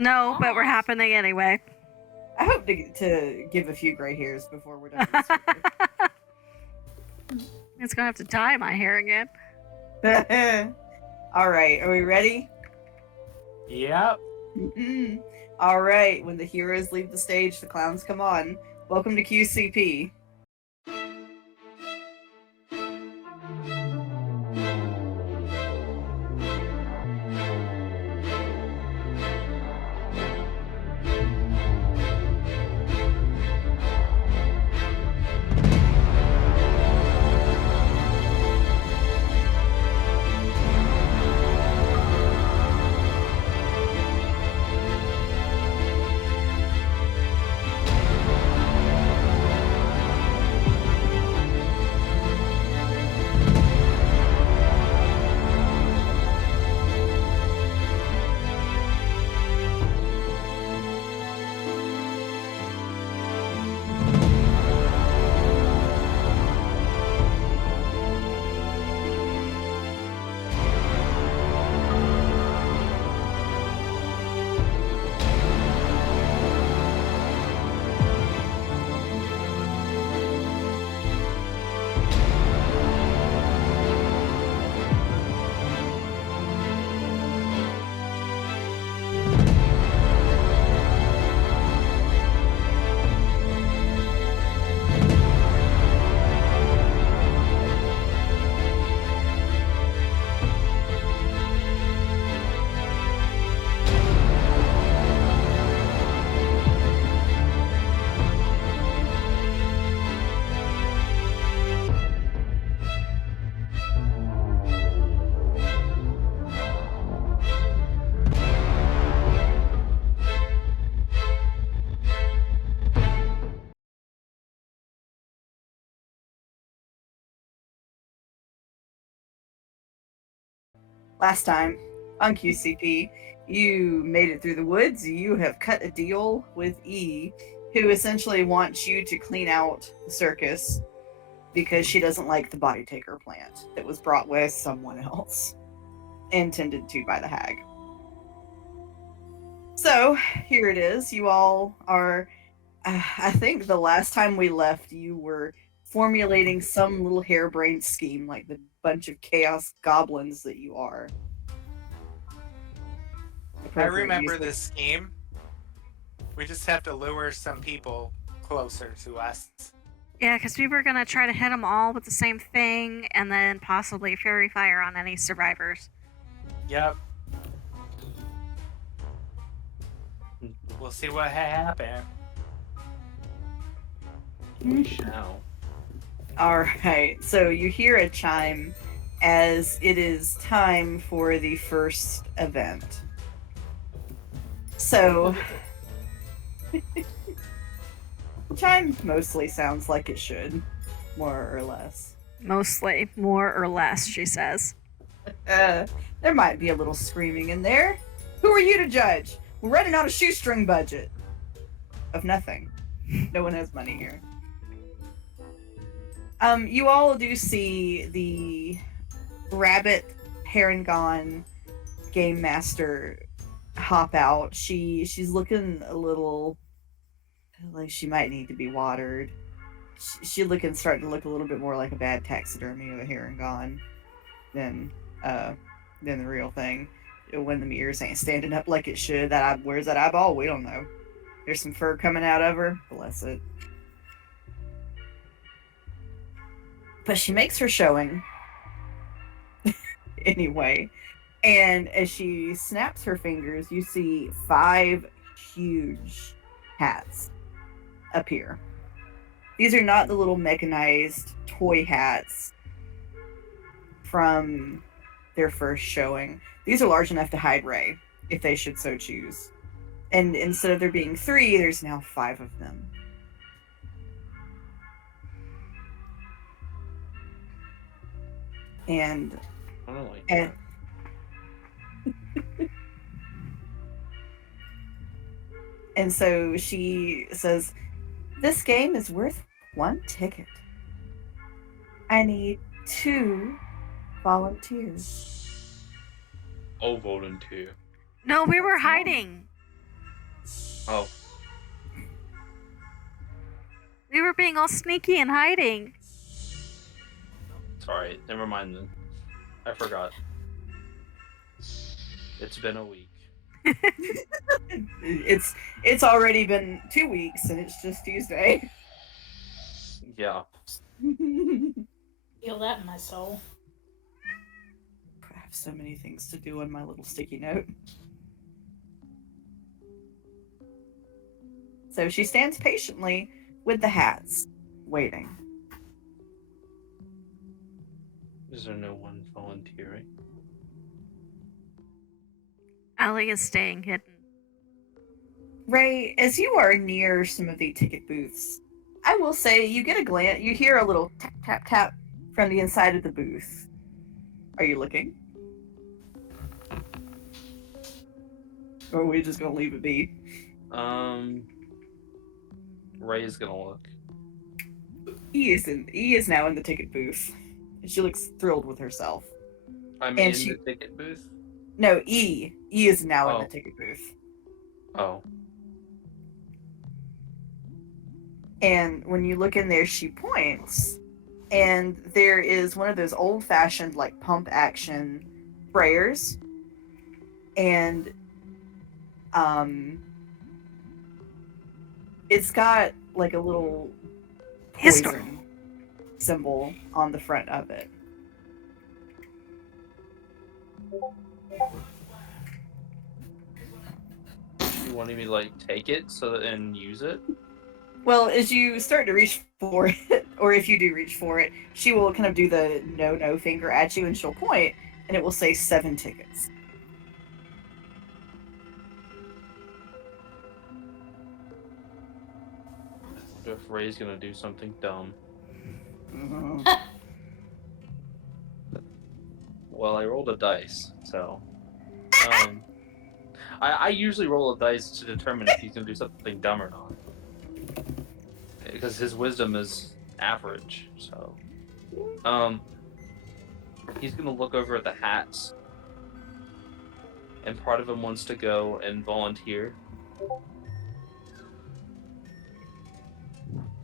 No, but we're happening anyway. I hope to give a few gray hairs before we're done with It's gonna have to dye my hair again. All right, are we ready? Yep. All right, when the heroes leave the stage, the clowns come on. Welcome to QCP. Last time on QCP, you made it through the woods. You have cut a deal with E, who essentially wants you to clean out the circus because she doesn't like the body taker plant that was brought with someone else, intended to by the hag. So here it is. You all are, I think the last time we left, you were formulating some little harebrained scheme like the bunch of chaos goblins that you are. I remember this scheme. We just have to lure some people closer to us. Yeah, because we were gonna try to hit them all with the same thing, and then possibly fairy fire on any survivors. Yep. We'll see what happens. We shall. All right, so you hear a chime as it is time for the first event. So, chime mostly sounds like it should, more or less. Mostly, more or less, she says. There might be a little screaming in there. Who are you to judge? We're running on a shoestring budget of nothing. No one has money here. You all do see the rabbit Harangon game master hop out. She's looking a little like she might need to be watered. She's starting to look a little bit more like a bad taxidermy of a Harangon than the real thing. When the ears ain't standing up like it should. Where's that eyeball? We don't know. There's some fur coming out of her. Bless it. But she makes her showing anyway. And as she snaps her fingers, you see 5 huge hats appear. These are not the little mechanized toy hats from their first showing. These are large enough to hide Ray, if they should so choose. And instead of there being 3, there's now 5 of them. And and so she says, "This game is worth 1 ticket. I need 2 volunteers." I'll volunteer. No, we were hiding. Oh, We were being all sneaky and hiding. sorry. Never mind then. I forgot. It's been a week. It's already been 2 weeks and it's just Tuesday. Yeah. Feel that in my soul. I have so many things to do on my little sticky note. So she stands patiently with the hats, waiting. Is there no one volunteering? Allie is staying hidden. Ray, as you are near some of the ticket booths, I will say you get a glance, you hear a little tap, tap, tap from the inside of the booth. Are you looking? Or are we just gonna leave it be? Ray is gonna look. He is now in the ticket booth. And she looks thrilled with herself. I'm And in she- the ticket booth. No, E is now in Oh. the ticket booth. Oh. And when you look in there, she points, and there is one of those old-fashioned like pump action sprayers, and it's got like a little Pistol. poison symbol on the front of it. You wanted me to like take it and use it? Well, as you start to reach for it, or if you do reach for it, she will kind of do the no finger at you, and she'll point, and it will say 7 tickets. I wonder if Ray's gonna do something dumb. Well, I rolled a dice, so I usually roll a dice to determine if he's gonna do something dumb or not, because his wisdom is average. So, he's gonna look over at the hats, and part of him wants to go and volunteer.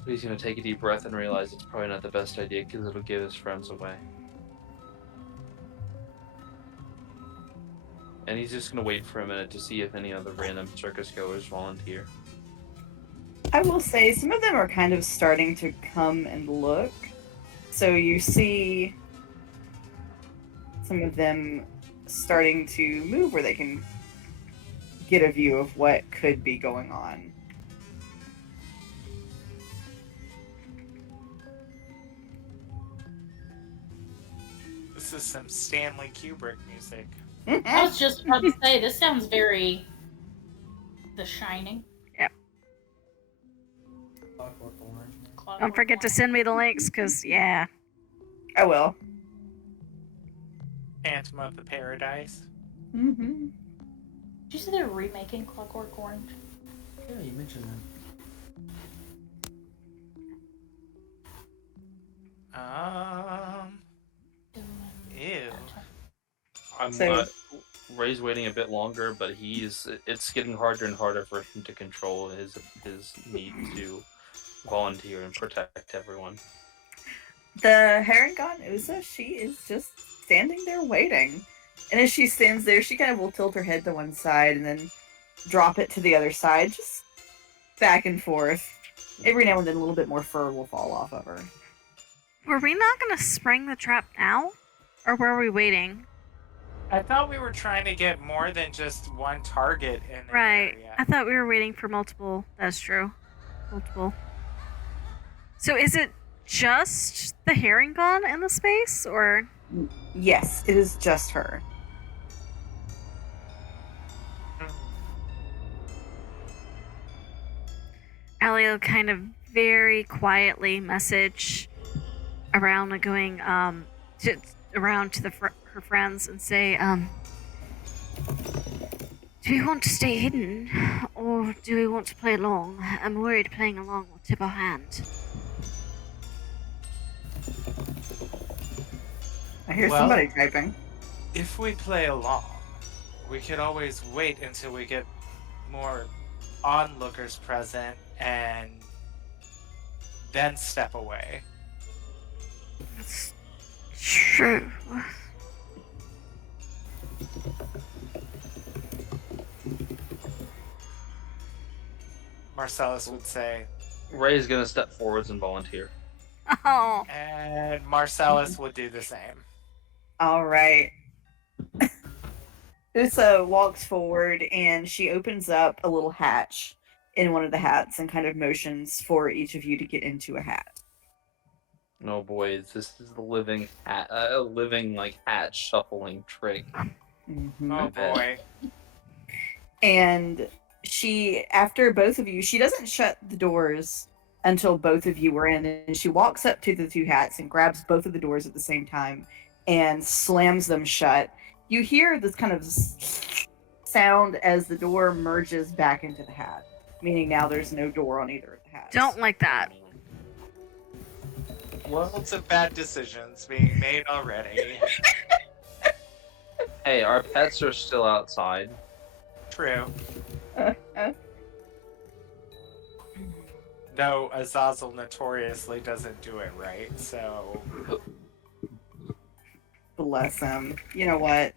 But he's gonna take a deep breath and realize it's probably not the best idea because it'll give his friends away. And he's just gonna wait for a minute to see if any other random circus goers volunteer. I will say some of them are kind of starting to come and look. So you see some of them starting to move where they can get a view of what could be going on. This is some Stanley Kubrick music. I was just about to say, this sounds very The Shining. Clockwork Orange. Don't forget to send me the links, because, yeah. I will. Phantom of the Paradise. Mm-hmm. Did you say they're remaking Clockwork Orange? Yeah, you mentioned that. Ew. I'm So- Ray's waiting a bit longer, but it's getting harder and harder for him to control his need to volunteer and protect everyone. The Harangon Uza, she is just standing there waiting. And as she stands there, she kind of will tilt her head to one side and then drop it to the other side, just back and forth. Every now and then a little bit more fur will fall off of her. Were we not going to spring the trap now? Or were we waiting? I thought we were trying to get more than just one target in the Right. area. I thought we were waiting for multiple. That's true. Multiple. So is it just the Harangon in the space? Or. Yes, it is just her. Allie will kind of very quietly message around, going around to her friends and say, do we want to stay hidden, or do we want to play along? I'm worried playing along will tip our hand. I hear Well- somebody typing. If we play along, we could always wait until we get more onlookers present and then step away. That's true. Marcellus would say, Ray's gonna step forwards and volunteer. Oh, and Marcellus would do the same. All right. Usa walks forward and she opens up a little hatch in one of the hats and kind of motions for each of you to get into a hat. No boys, this is the living hat, like hat shuffling trick. Mhm. Oh boy. And she, after both of you, she doesn't shut the doors until both of you were in, and she walks up to the two hats and grabs both of the doors at the same time and slams them shut. You hear this kind of sound as the door merges back into the hat, meaning now there's no door on either of the hats. don't like that. Lots of bad decisions being made already. Hey, our pets are still outside. True. Though Azazel notoriously doesn't do it right, so... Bless him. You know what?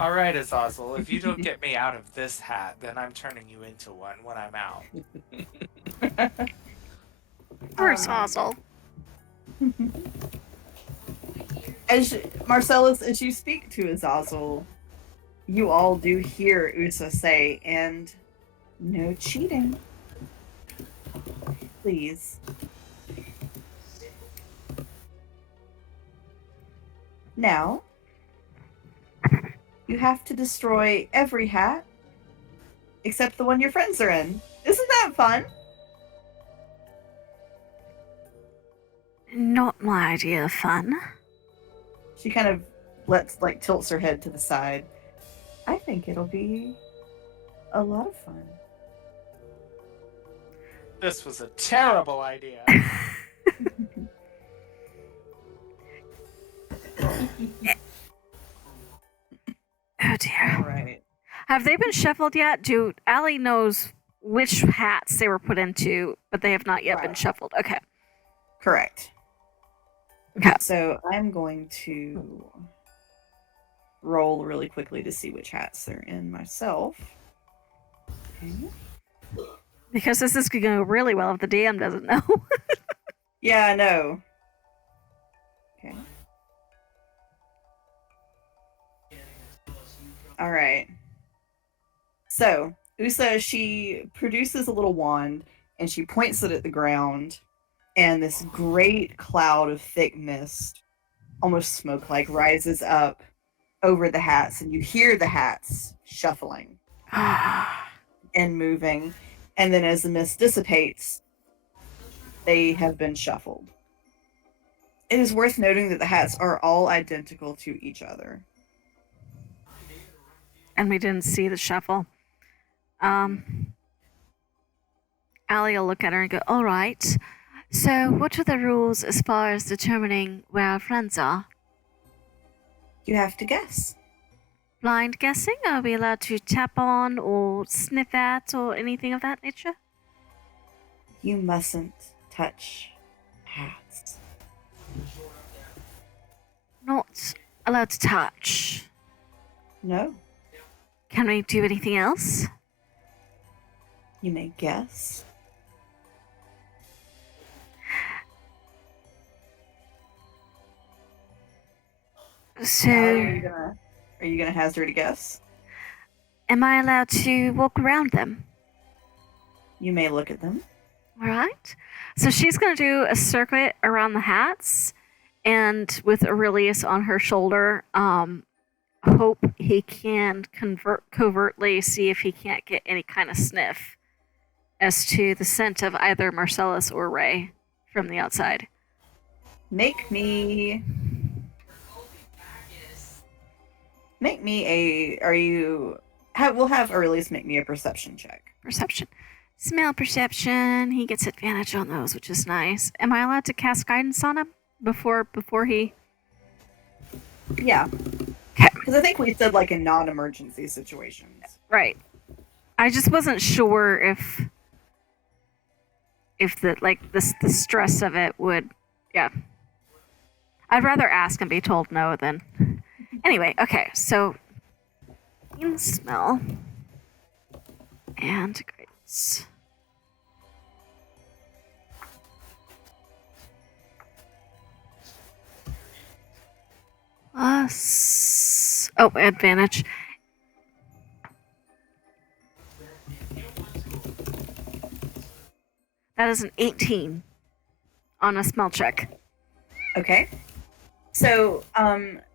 Alright, Azazel, if you don't get me out of this hat, then I'm turning you into one when I'm out. Poor Sozzle. Marcellus, as you speak to Azazel, you all do hear Usa say, and no cheating. Please. Now, you have to destroy every hat except the one your friends are in. Isn't that fun? Not my idea of fun. She kind of tilts her head to the side. I think it'll be a lot of fun. This was a terrible idea. Oh dear. All right. Have they been shuffled yet? Allie knows which hats they were put into, but they have not yet been Right. shuffled. Okay. Correct. Okay. So I'm going to roll really quickly to see which hats they're in myself. Okay. Because this is going to go really well if the DM doesn't know. Yeah, I know. Okay. All right. So, Usa, she produces a little wand and she points it at the ground, and this great cloud of thick mist, almost smoke-like, rises up over the hats, and you hear the hats shuffling and moving. And then as the mist dissipates, they have been shuffled. It is worth noting that the hats are all identical to each other. And we didn't see the shuffle. Allie will look at her and go, all right. So what are the rules as far as determining where our friends are? You have to guess. Blind guessing? Are we allowed to tap on or sniff at or anything of that nature? You mustn't touch hats. Not allowed to touch. No. Can we do anything else? You may guess. So, Are you gonna hazard a guess? am I allowed to walk around them? You may look at them. All right. So she's going to do a circuit around the hats, and with Aurelius on her shoulder, hope he can covertly see if he can't get any kind of sniff as to the scent of either Marcellus or Ray from the outside. Make me a. We'll have Aurelius make me a perception check. Perception. Smell perception. He gets advantage on those, which is nice. Am I allowed to cast guidance on him before he... Yeah. Okay. Because I think we said like in non-emergency situations. Right. I just wasn't sure if the stress of it would, yeah. I'd rather ask and be told no than. Anyway, okay, so in smell and guidance. Plus, advantage. That is an 18 on a smell check. Okay. So,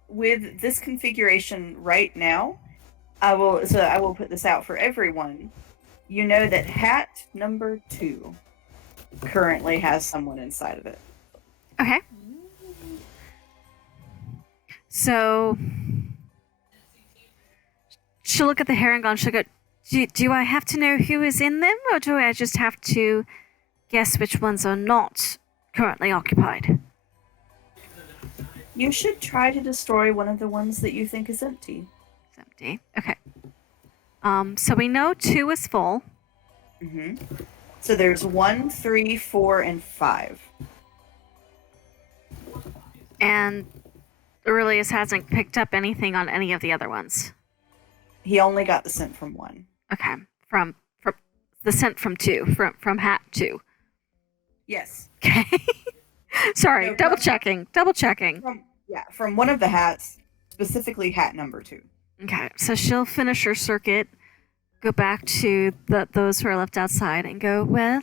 with this configuration right now, I will put this out for everyone. You know that hat number 2 currently has someone inside of it. Okay. So she'll look at the Herringon. She'll go, do I have to know who is in them, or do I just have to guess which ones are not currently occupied? You should try to destroy one of the ones that you think is empty. It's empty. Okay. So we know 2 is full. Mm-hmm. So there's 1, 3, 4, and 5. And Aurelius hasn't picked up anything on any of the other ones. He only got the scent from 1. Okay. From the scent from 2. From hat 2. Yes. Okay. Sorry, No, double checking. From one of the hats, specifically hat number 2. Okay, so she'll finish her circuit, go back to those who are left outside, and go, well,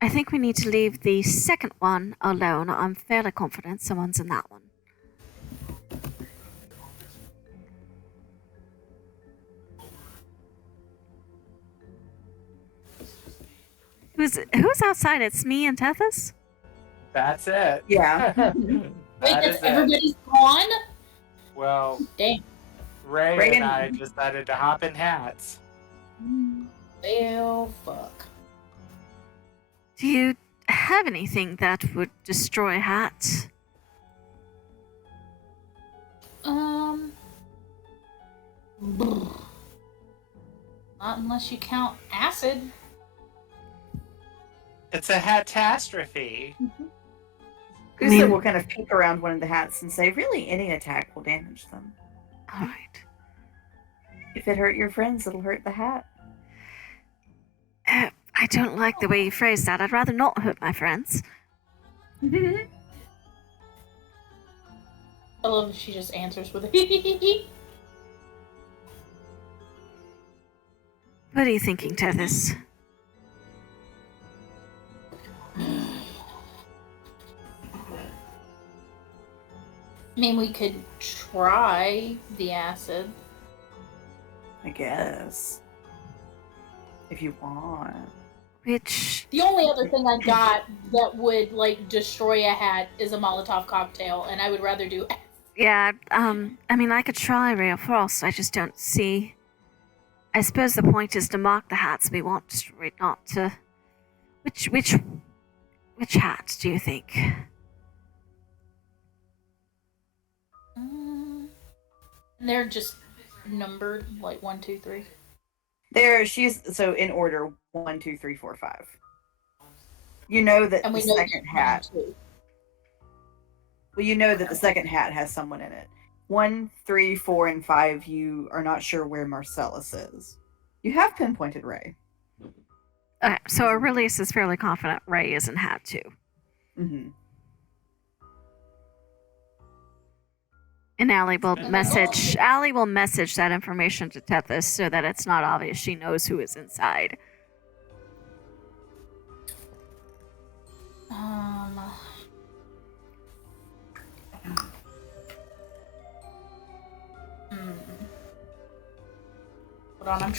I think we need to leave the second one alone. I'm fairly confident someone's in that one. Who's outside? It's me and Tethys? That's it. Yeah. Wait, That that's is it. everybody's gone? Well, Damn. Ray and I decided to hop in hats. Well, fuck. Do you have anything that would destroy hats? Not unless you count acid. It's a catastrophe. Who said we'll kind of peek around one of the hats and say, really, any attack will damage them. All right. If it hurt your friends, it'll hurt the hat. I don't like the way you phrased that. I'd rather not hurt my friends. I love if she just answers with a What are you thinking, Tethys? I mean, we could try the acid. I guess. If you want. Which, The only other thing I got that would, like, destroy a hat is a Molotov cocktail, and I would rather do acid. yeah, I mean, I could try Ray of Frost. I just don't see. I suppose the point is to mark the hats we want destroyed, not to. Which hat do you think? They're just numbered, like 1, 2, 3. She's so in order 1, 2, 3, 4, 5. You know that And the we know second hat. Well, you know that the second hat has someone in it. 1, 3, 4, and 5. You are not sure where Marcellus is. You have pinpointed Ray. Okay, so Aurelius is fairly confident Ray is in hat 2. Mm-hmm. And Allie will message that information to Tethys so that it's not obvious she knows who is inside. Hold on, I'm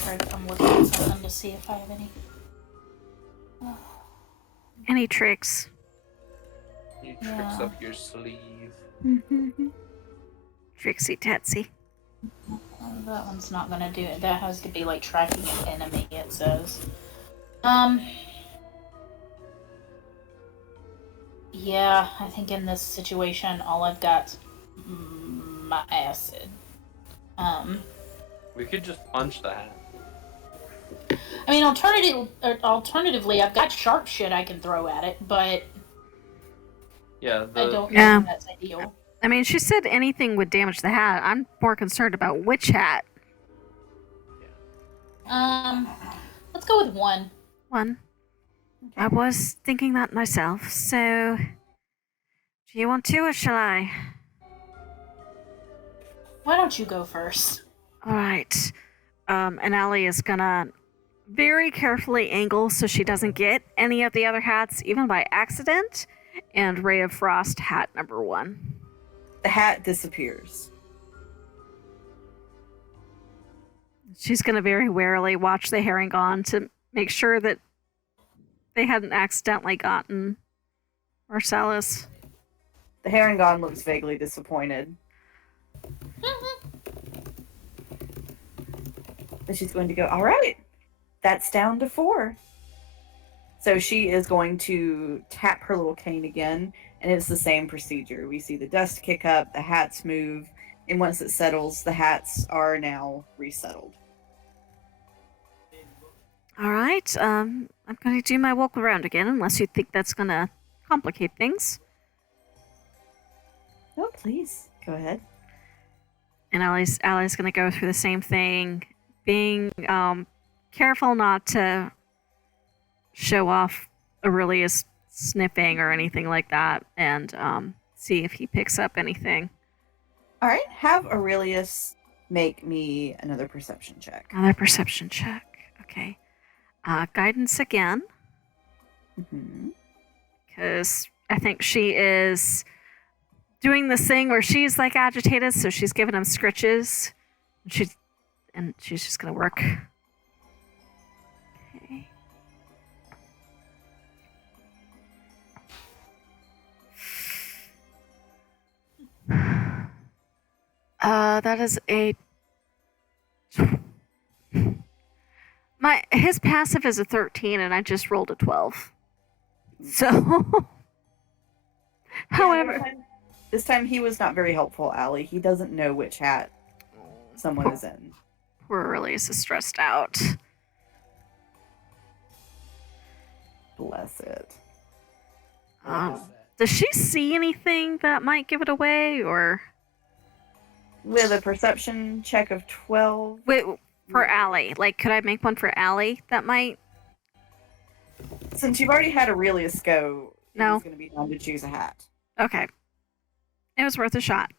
looking at something to see if I have any. Any tricks? Any tricks Yeah. up your sleeve? Trixie Tetsy. That one's not gonna do it. That has to be like tracking an enemy, it says. Yeah, I think in this situation, all I've got my acid. We could just punch the hat. I mean, alternatively, I've got sharp shit I can throw at it, but Yeah, I don't know Yeah. if that's ideal. I mean, she said anything would damage the hat. I'm more concerned about which hat. Let's go with 1. One. I was thinking that myself. So, do you want to, or shall I? Why don't you go first? All right. And Allie is gonna very carefully angle so she doesn't get any of the other hats, even by accident. And Ray of Frost hat number 1. The hat disappears. She's gonna very warily watch the Herringon to make sure that they hadn't accidentally gotten Marcellus. The Herringon looks vaguely disappointed. But she's going to go, all right, that's down to 4. So she is going to tap her little cane again, and it's the same procedure. We see the dust kick up, the hats move, and once it settles, the hats are now resettled. All right. I'm going to do my walk around again, unless you think that's going to complicate things. No, please, go ahead. And Allie's going to go through the same thing, being careful not to show off Aurelius sniffing or anything like that, and see if he picks up anything. All right, have Aurelius make me another perception check. Another perception check. Okay. Guidance again, Mm-hmm. because I think she is doing this thing where she's like agitated, so she's giving him scritches. She's just gonna work. Okay. That is a. His passive is a 13, and I just rolled a 12. So, however, This time he was not very helpful, Allie. He doesn't know which hat someone is in. poor Aurelius is stressed out. Bless it. What is that? Does she see anything that might give it away, or With a perception check of 12. wait for Allie? Like, could I make one for Allie that might? Since you've already had Aurelius go, No. it's going to be time to choose a hat. Okay, it was worth a shot.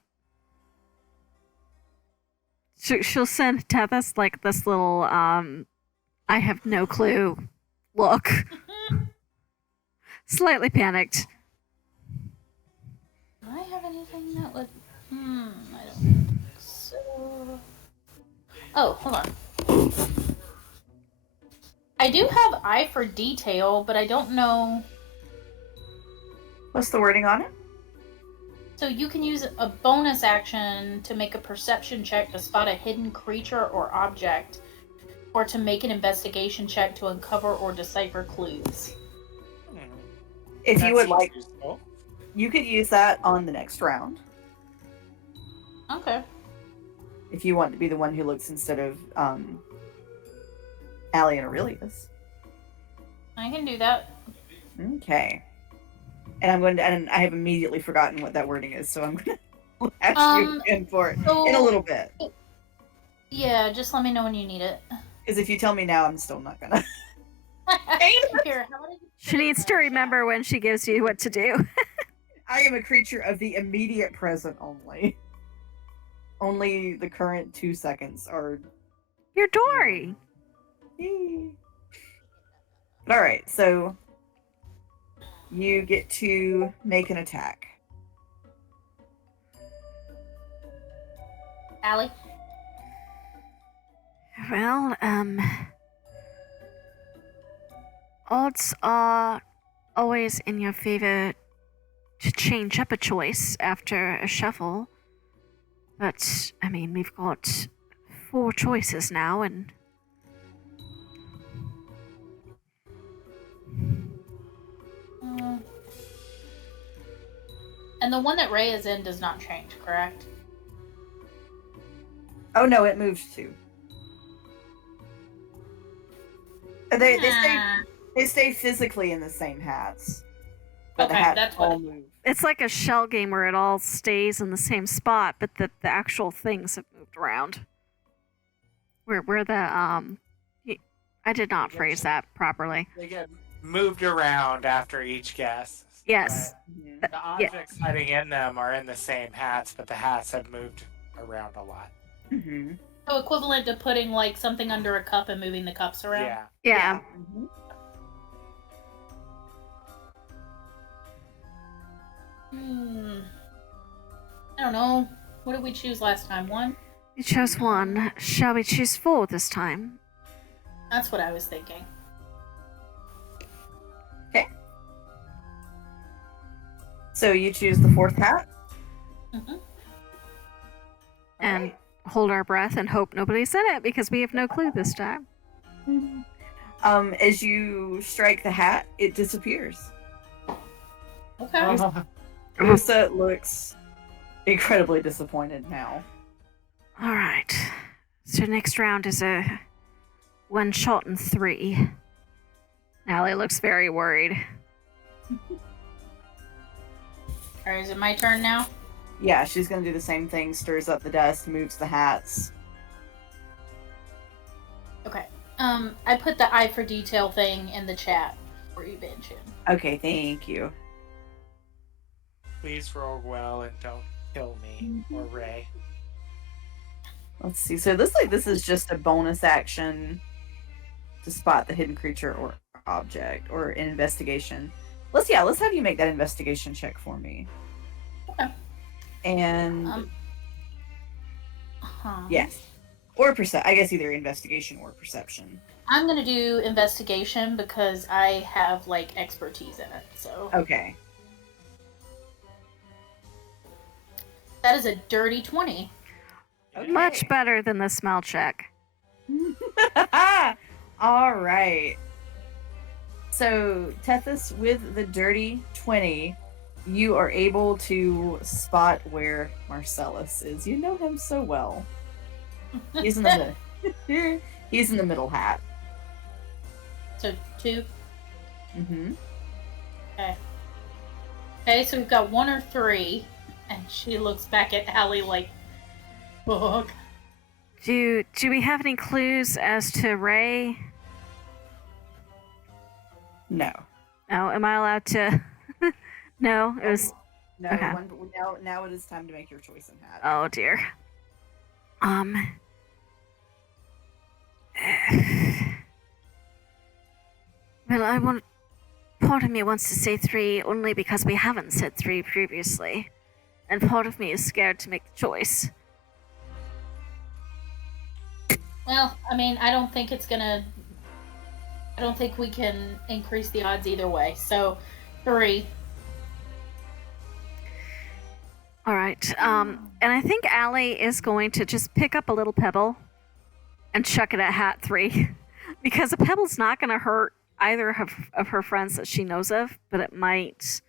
She'll send Tethys like this little I have no clue look. Slightly panicked. Do I have anything that would... I don't think so... Oh, hold on. I do have eye for detail, but I don't know... What's the wording on it? So you can use a bonus action to make a perception check to spot a hidden creature or object, or to make an investigation check to uncover or decipher clues. If That you would seems like, useful. you could use that on the next round. Okay. If you want to be the one who looks instead of Allie and Aurelius. I can do that. Okay. And I have immediately forgotten what that wording is, so I'm going to ask you again for it so- in a little bit. Yeah, just let me know when you need it. Because if you tell me now, I'm still not going to. Here, how many... She needs to remember when she gives you what to do. I am a creature of the immediate present only. Only the current 2 seconds are. You're Dory. But alright, so you get to make an attack. Allie? Well, odds are always in your favor to change up a choice after a shuffle. But, I mean, we've got 4 choices now, and And the one that Ray is in does not change, correct? Oh no, it moved too. They Ah, stay physically in the same hats, but the Okay, hats that's what all it- move. It's like a shell game where it all stays in the same spot, but the actual things have moved around. Where I did not phrase that properly. They get moved around after each guess. Yes. Mhm. But the objects hiding in them are in the same hats, but the hats have moved around a lot. Mhm. so equivalent to putting like something under a cup and moving the cups around. Yeah. Yeah. Mhm. I don't know. What did we choose last time? 1? You chose 1. Shall we choose 4 this time? That's what I was thinking. So you choose the 4th hat. Mhm. And Alright. hold our breath and hope nobody's in it because we have no clue this time. As you strike the hat, it disappears. Okay. Usa looks incredibly disappointed now. All right. So next round is a 1 shot and 3. Allie looks very worried. Alright, is it my turn now? Yeah, she's gonna do the same thing, stirs up the dust, moves the hats. Okay. I put the eye for detail thing in the chat for you mentioned. Okay, thank you. Please roll well and don't kill me or Ray. Let's see. So it looks like this is just a bonus action to spot the hidden creature or object or an investigation. Let's have you make that investigation check for me. Okay. And Uh-huh. yes. Or I guess either investigation or perception. I'm gonna do investigation because I have like expertise in it. So Okay. that is a dirty 20. Okay. Much better than the smell check. All right. So, Tethys, with the dirty 20, you are able to spot where Marcellus is. You know him so well. He's in the he's in the middle hat. So 2. Mm-hmm. Okay, so we've got 1 or 3, and she looks back at Allie like, fuck. Do we have any clues as to Ray? No. No, am I allowed to? No, it was. No. Okay. Now it is time to make your choice in hat. Oh dear. Well, I want. Part of me wants to say 3 only because we haven't said 3 previously, and part of me is scared to make the choice. Well, I mean, I don't think we can increase the odds either way. So 3. All right. And I think Allie is going to just pick up a little pebble and chuck it at Hat 3 because a pebble's not going to hurt either of her friends that she knows of, but it might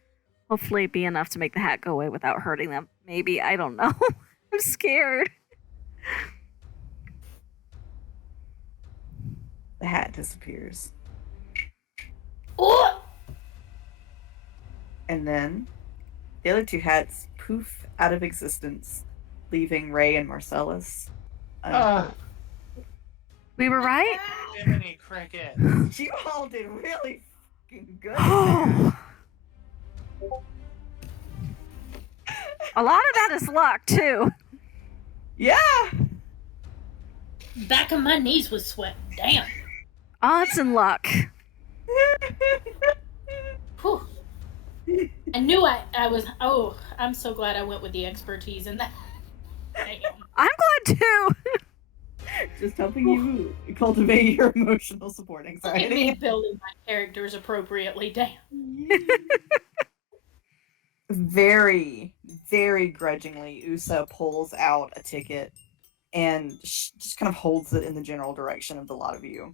hopefully be enough to make the hat go away without hurting them. Maybe, I don't know. I'm scared. The hat disappears. Oh! And then the other 2 hats poof out of existence, leaving Ray and Marcellus. We were right? Jiminy Cricket. You all did really fucking good. Oh. A lot of that is luck, too. Yeah. Back of my knees was sweat. Damn. Odds and luck. Whew. I knew I was. Oh, I'm so glad I went with the expertise in that. Damn. I'm glad, too. Just helping you cultivate your emotional support Look at me anxiety. building my characters appropriately. Damn. Very, very grudgingly, Usa pulls out a ticket and just kind of holds it in the general direction of the lot of you.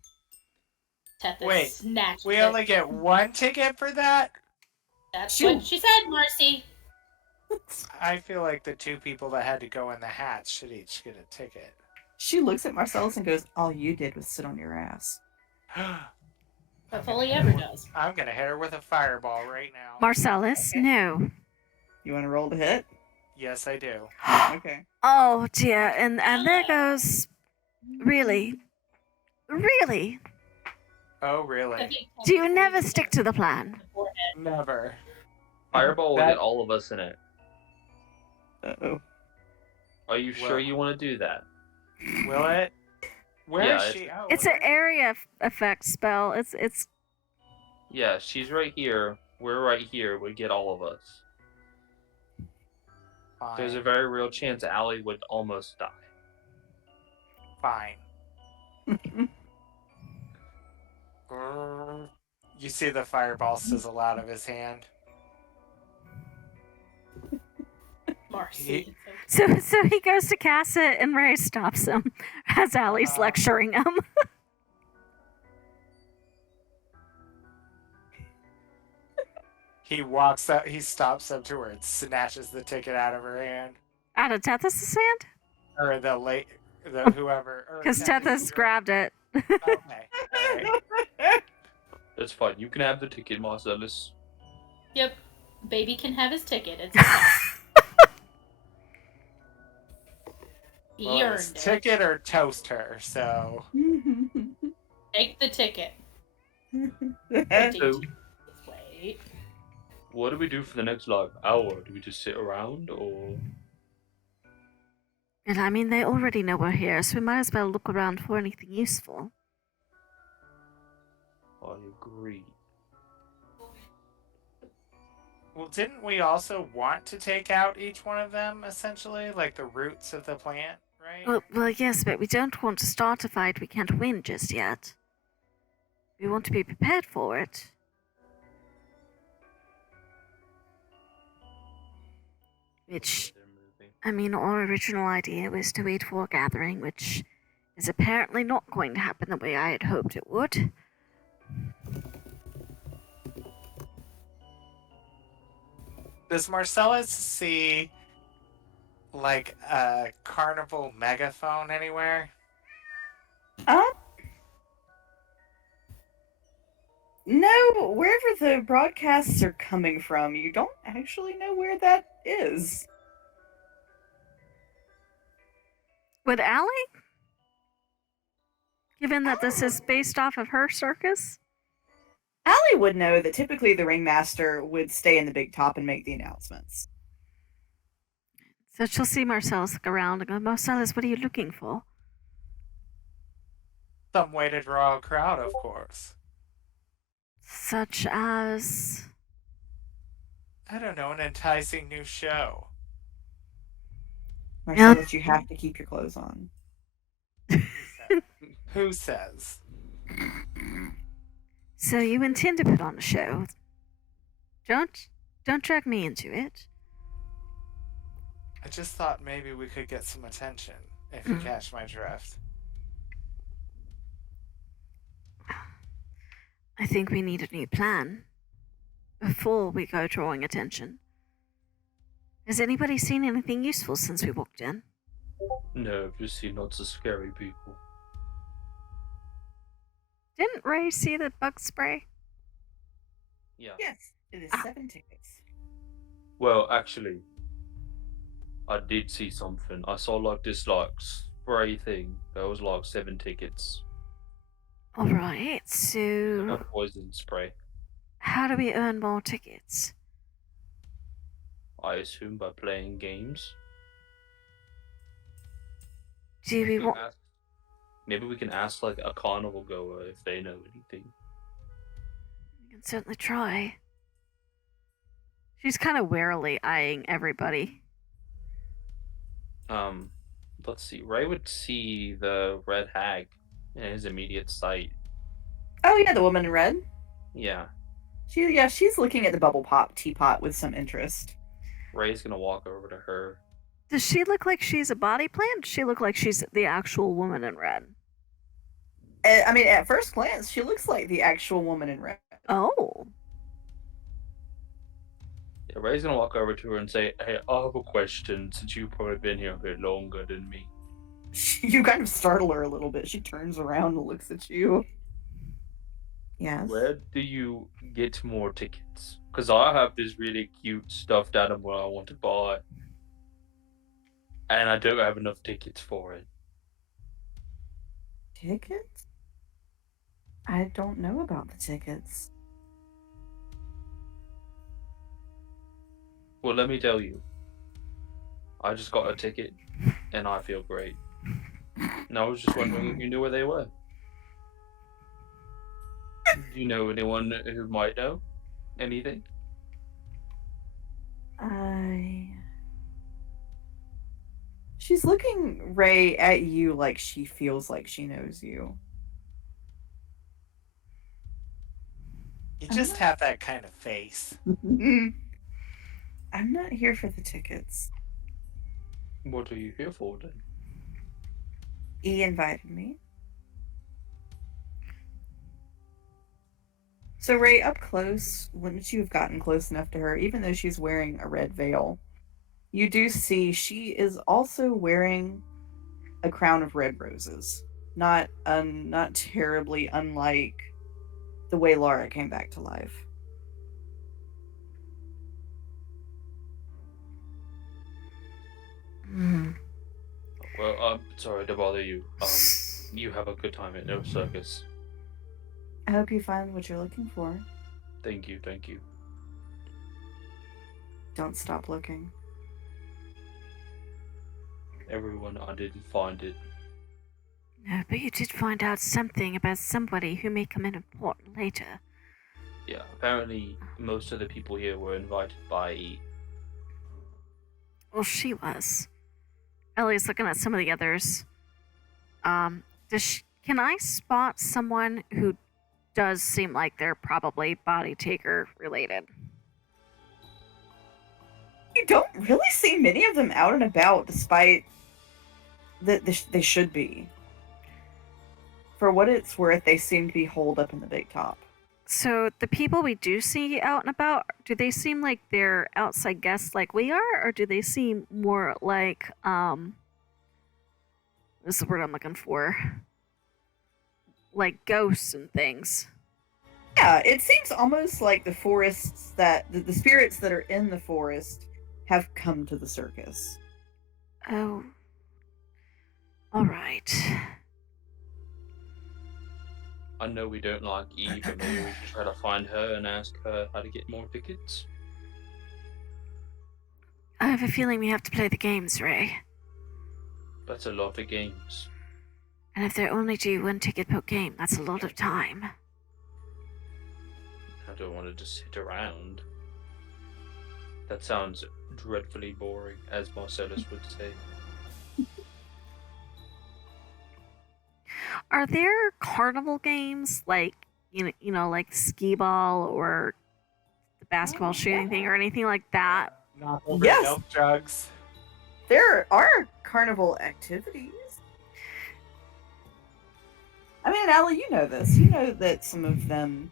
Tethys Wait, snatched We it. only get 1 ticket for that? That's Shoot. what she said, Marcy. I feel like the 2 people that had to go in the hats should each get a ticket. She looks at Marcellus and goes, "All you did was sit on your ass." That's all he ever does. I'm gonna hit her with a fireball right now. Marcellus, no. You want to roll to hit? Yes, I do. Okay. Oh dear, and there goes. Really? Really? Oh, really? Do you never stick to the plan? Never. Fireball will That- get all of us in it. Uh-oh. Are you sure Well- you want to do that? Will it? Where Yeah, is she? Oh, It's look an at her. area effect spell. It's. Yeah, she's right here. We're right here. We get all of us. Fine. There's a very real chance Allie would almost die. Fine. Grrr. You see the fireball sizzle out of his hand. Marcy. So he goes to cast it, and Ray stops him as Allie's lecturing him. He walks up. He stops up to her and snatches the ticket out of her hand, Out of Tethys' hand? or the whoever. Because Tethys grabbed it. Okay. All right. That's fine. You can have the ticket, Marcellus. Yep. Baby can have his ticket. It's okay. He Well, earned it's it. ticket or toast her. So Take the ticket. So, Wait. what do we do for the next hour? Do we just sit around, or And I mean, they already know we're here, so we might as well look around for anything useful. I agree. Well, didn't we also want to take out each one of them, essentially? Like the roots of the plant, right? Well, yes, but we don't want to start a fight we can't win just yet. We want to be prepared for it. Which, They're moving. I mean, our original idea was to wait for a gathering, which is apparently not going to happen the way I had hoped it would. Does Marcellus see like a carnival megaphone anywhere? No, wherever the broadcasts are coming from, you don't actually know where that is. Would Allie? Given that this is based off of her circus? Allie would know that typically the ringmaster would stay in the big top and make the announcements. So she'll see Marcellus look around and go, Marcellus, what are you looking for? Some way to draw a crowd, of course. Such as. I don't know, an enticing new show. Marcellus, you have to keep your clothes on. Who says? So you intend to put on a show? Don't drag me into it. I just thought maybe we could get some attention, if you catch my drift. I think we need a new plan before we go drawing attention. Has anybody seen anything useful since we walked in? No, I've just seen lots of scary people. Didn't Ray see the bug spray? Yeah. Yes, it is Ah. 7 tickets. Well, actually, I did see something. I saw like this spray thing. That was like 7 tickets. Alright, A so poison spray. how do we earn more tickets? I assume by playing games. Do we want. Maybe we can ask like a carnival goer if they know anything. We can certainly try. She's kind of warily eyeing everybody. Let's see. Ray would see the red hag in his immediate sight. Oh yeah, the woman in red. Yeah. She's looking at the bubble pop teapot with some interest. Ray's gonna walk over to her. Does she look like she's a body plant? Does she look like she's the actual woman in red? I mean, at first glance, she looks like the actual woman in red. Oh. Yeah, Ray's gonna walk over to her and say, "Hey, I have a question. Since you've probably been here a bit longer than me, You kind of startle her a little bit. She turns around and looks at you. Yes. Where do you get more tickets? Because I have this really cute stuffed animal I want to buy, and I don't have enough tickets for it. Tickets? I don't know about the tickets. Well, let me tell you. I just got a ticket, and I feel great. And I was just wondering if you knew where they were. Do you know anyone who might know anything? She's looking, Ray, at you like she feels like she knows you. You just have that kind of face. I'm not here for the tickets. What are you here for then? He invited me. So, Ray, up close, wouldn't you have gotten close enough to her, even though she's wearing a red veil? You do see she is also wearing a crown of red roses. Not terribly unlike the way Laura came back to life. Well, I'm sorry to bother you. You have a good time at No Circus. I hope you find what you're looking for. Thank you, thank you. Don't stop looking. Everyone, I didn't find it. No, but you did find out something about somebody who may come in important later. Yeah, apparently most of the people here were invited by... Well, she was. Ellie's looking at some of the others. Can I spot someone who does seem like they're probably body taker related? You don't really see many of them out and about, despite that they should be. For what it's worth, they seem to be holed up in the big top. So the people we do see out and about, do they seem like they're outside guests like we are, or do they seem more like this is the word I'm looking for, like ghosts and things? Yeah, it seems almost like the forests that the spirits that are in the forest have come to the circus. Oh, all right. I know we don't like Eve, but maybe we should try to find her and ask her how to get more tickets. I have a feeling we have to play the games, Ray. That's a lot of games. And if they only do one ticket per game, that's a lot of time. I don't want to just sit around. That sounds dreadfully boring, as Marcellus would say. Are there carnival games like you know like skee ball or the basketball shooting thing or anything like that? Not over Yes. milk drugs. There are carnival activities. I mean, Allie, you know this. You know that some of them...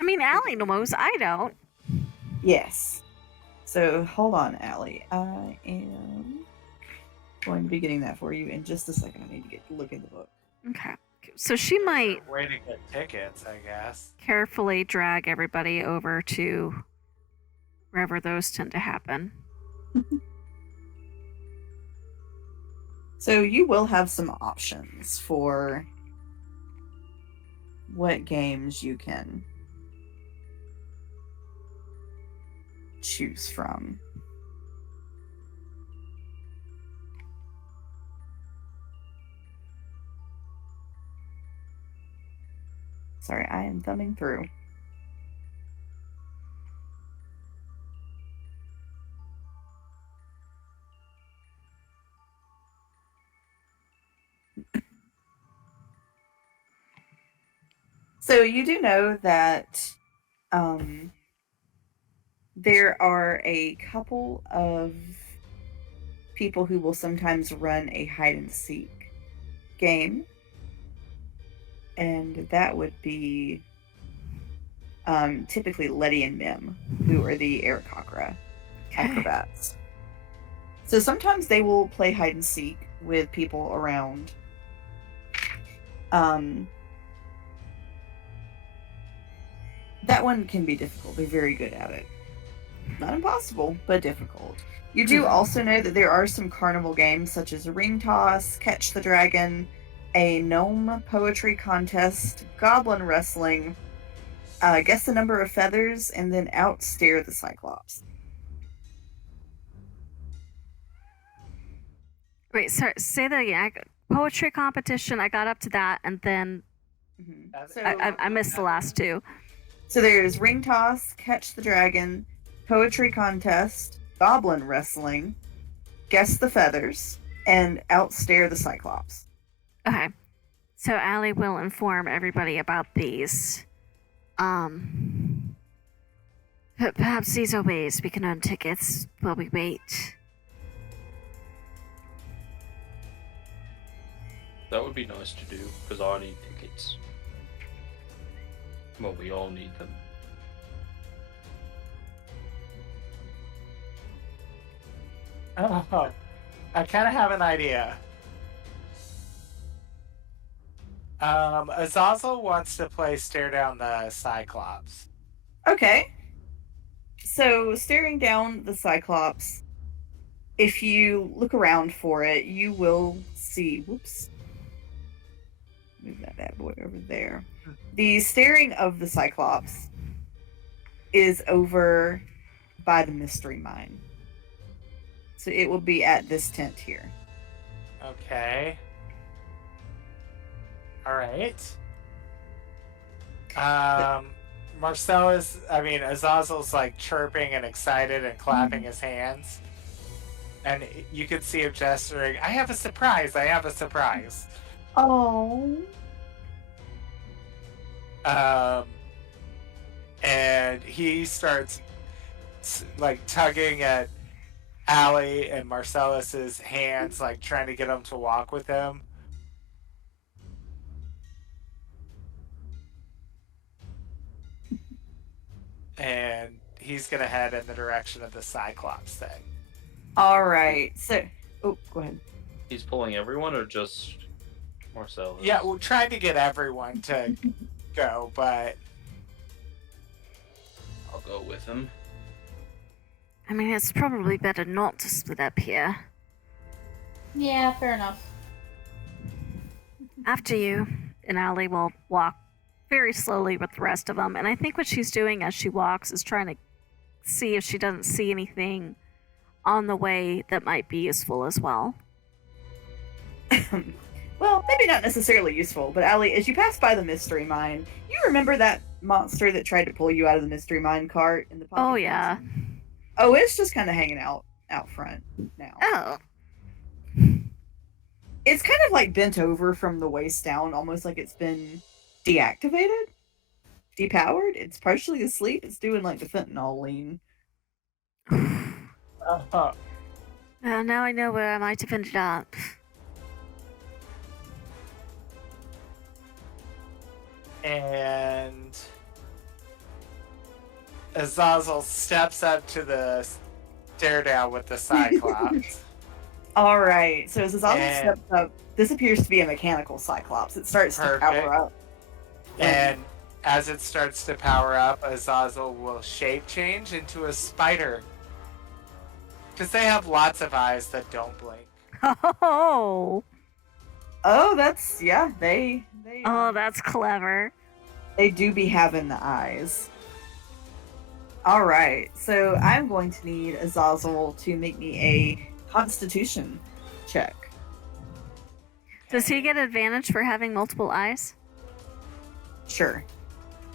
I mean, Allie knows. I don't. Yes. So, hold on, Allie. I am going to be getting that for you in just a second. I need to look in the book. Okay. So she might Way to get tickets, I guess. carefully drag everybody over to wherever those tend to happen. So you will have some options for what games you can choose from. Sorry, I am thumbing through. So you do know that there are a couple of people who will sometimes run a hide and seek game, and that would be typically Letty and Mim, who are the Aarakocra acrobats. So sometimes they will play hide and seek with people around. That one can be difficult. They're very good at it. Not impossible, but difficult. You do also know that there are some carnival games such as ring toss, catch the dragon, a gnome poetry contest, goblin wrestling, guess the number of feathers, and then outstare the cyclops. Wait, sorry, say that again. Poetry competition, I got up to that, and then So, I missed the last two. So there's ring toss, catch the dragon, poetry contest, goblin wrestling, guess the feathers, and outstare the cyclops. Okay. So Allie will inform everybody about these. Perhaps these are ways we can earn tickets while we wait. That would be nice to do, because I need tickets. Well, we all need them. Oh, I kind of have an idea. Azazel wants to play Stare Down the Cyclops. Okay. So staring down the cyclops, if you look around for it, you will see. Whoops. Move that bad boy over there. The staring of the cyclops is over by the mystery mine. So it will be at this tent here. Okay. All right. Azazel's like chirping and excited and clapping his hands. And you can see him gesturing, I have a surprise, I have a surprise. Oh. And he starts like tugging at Allie and Marcellus's hands, like trying to get them to walk with him. And he's gonna head in the direction of the Cyclops thing. All right. So, oh, go ahead. He's pulling everyone, or just Marcellus? Yeah, we're trying to get everyone to go, but I'll go with him. I mean, it's probably better not to split up here. Yeah, fair enough. After you, and Allie will walk very slowly with the rest of them. And I think what she's doing as she walks is trying to see if she doesn't see anything on the way that might be useful as well. Well, maybe not necessarily useful, but Allie, as you pass by the mystery mine, you remember that monster that tried to pull you out of the mystery mine cart in the pocket? Oh, yeah. Oh, it's just kind of hanging out front now. Oh. It's kind of like bent over from the waist down, almost like it's been deactivated, depowered. It's partially asleep. It's doing like the fentanyl lean. uh, Well, now I know where I might have ended up. and Azazel steps up to the stare down with the Cyclops. All right. So as Azazel And- steps up, this appears to be a mechanical cyclops. It starts to power Perfect. up. And as it starts to power up, Azazel will shape change into a spider. Because they have lots of eyes that don't blink. Oh, Oh, that's they oh, that's clever. they do be having the eyes. All right. So I'm going to need Azazel to make me a Constitution check. Does he get advantage for having multiple eyes? Sure.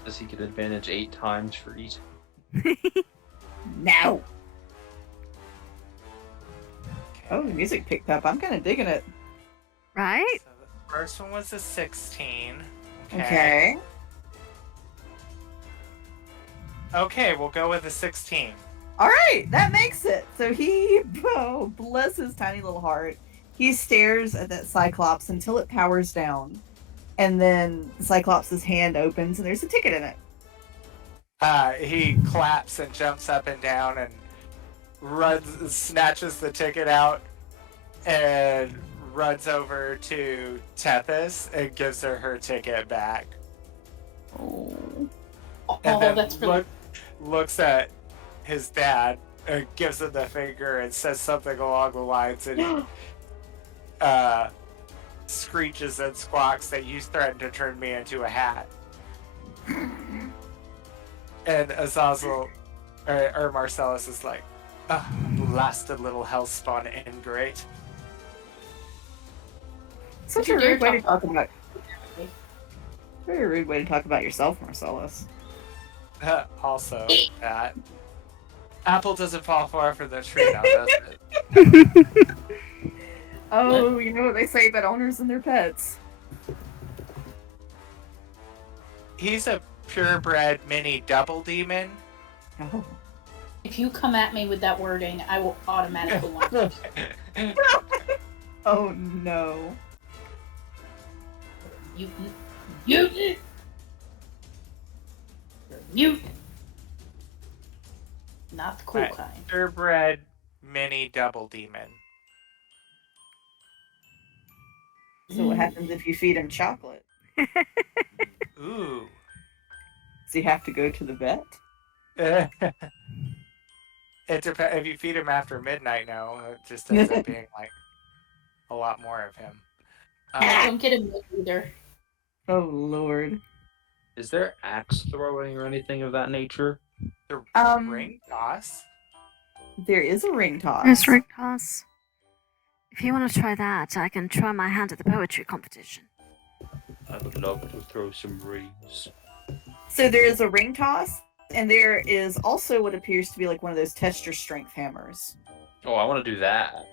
Does he get advantage 8 times for each? Now. Oh, the music picked up. I'm kind of digging it. Right? So the first one was a 16. Okay. Okay, we'll go with a 16. All right, that makes it. So he, oh, bless his tiny little heart, he stares at that Cyclops until it powers down. And then the Cyclops' hand opens and there's a ticket in it. He claps and jumps up and down and runs, snatches the ticket out, and runs over to Tethys and gives her ticket back. Oh. And Oh, then that's really. looks at his dad and gives him the finger and says something along the lines and screeches and squawks that you threatened to turn me into a hat. And Azazel or Marcellus is like, oh, blasted little hellspawn ingrate. Such You a dare rude way to talk talk about. Very rude way to talk about yourself, Marcellus. Also, that apple doesn't fall far from the tree now, does it? Oh, you know what they say about owners and their pets. He's a purebred mini double demon. Oh. If you come at me with that wording, I will automatically launch. Oh no. Mutant. Mutant! You're a mutant. Not the cool Right. kind. Purebred mini double demon. So what happens if you feed him chocolate? Ooh. Does he have to go to the vet? It depends. If you feed him after midnight, no, it just ends up being like a lot more of him. Don't get him either. Oh lord. Is there axe throwing or anything of that nature? The Um, ring toss. There is a ring toss. There's ring toss. If you want to try that, I can try my hand at the poetry competition. I would love to throw some rings. So there is a ring toss, and there is also what appears to be like one of those test your strength hammers. Oh, I want to do that.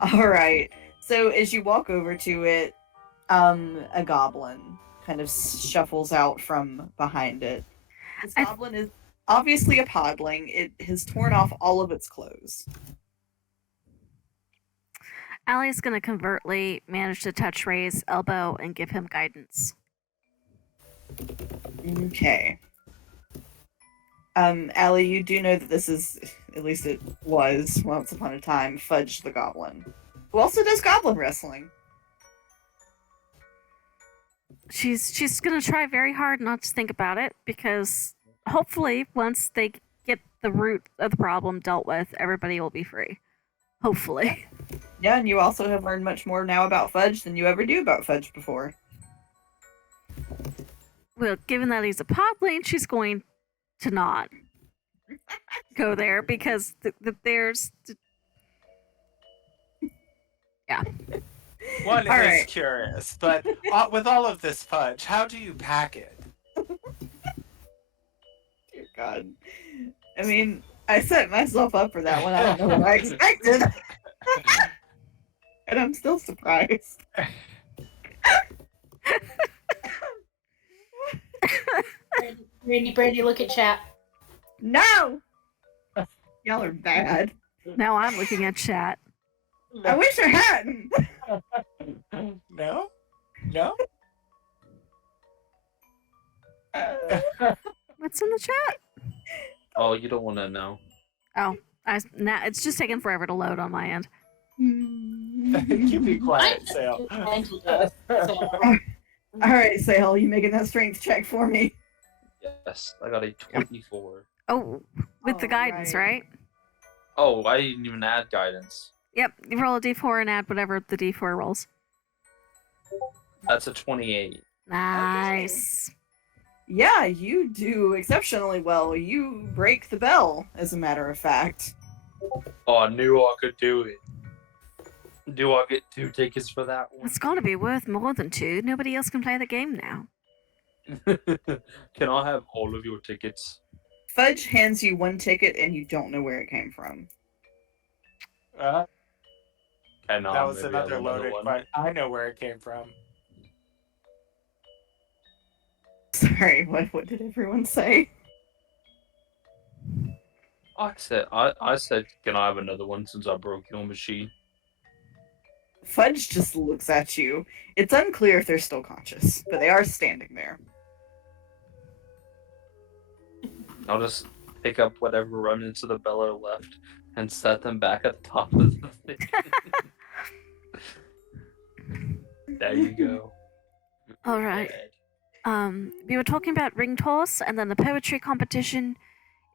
All right. So as you walk over to it, a goblin kind of shuffles out from behind it. This I- goblin is obviously a podling. It has torn off all of its clothes. Allie's gonna covertly manage to touch Ray's elbow and give him guidance. Okay. Allie, you do know that this is, at least it was once upon a time, Fudge the Goblin, who also does goblin wrestling. She's gonna try very hard not to think about it because hopefully once they get the root of the problem dealt with, everybody will be free. Hopefully. Yeah, and you also have learned much more now about Fudge than you ever knew about Fudge before. Well, given that he's a podling, she's going to not go there because there's One All is right. curious, but with all of this fudge, how do you pack it? Dear God. I mean, I set myself up for that one. I don't know what I expected. And I'm still surprised. Brandy, look at chat. No! Y'all are bad. now I'm looking at chat. I wish I hadn't. No? No? What's in the chat? Oh, you don't want to know. Now it's just taking forever to load on my end. You be quiet, Sale. Alright, Sale, you making that strength check for me? Yes, I got a 24. Oh, with the guidance, Alright. right? Oh, I didn't even add guidance. Yep. You roll a d4 and add whatever the d4 rolls. That's a 28. Nice. Yeah, you do exceptionally well. You break the bell, as a matter of fact. Oh, I knew I could do it. Do I get 2 tickets for that one? It's got to be worth more than 2. Nobody else can play the game now. Can I have all of your tickets? Fudge hands you one ticket and you don't know where it came from. And That was maybe another I'll have loaded, one. but I know where it came from. Sorry, what did everyone say? I said, can I have another one since I broke your machine? Fudge just looks at you. It's unclear if they're still conscious, but they are standing there. I'll just pick up whatever remnants of the bellow left and set them back at the top of the thing. There you go. All right. Dead. We were talking about ring toss and then the poetry competition.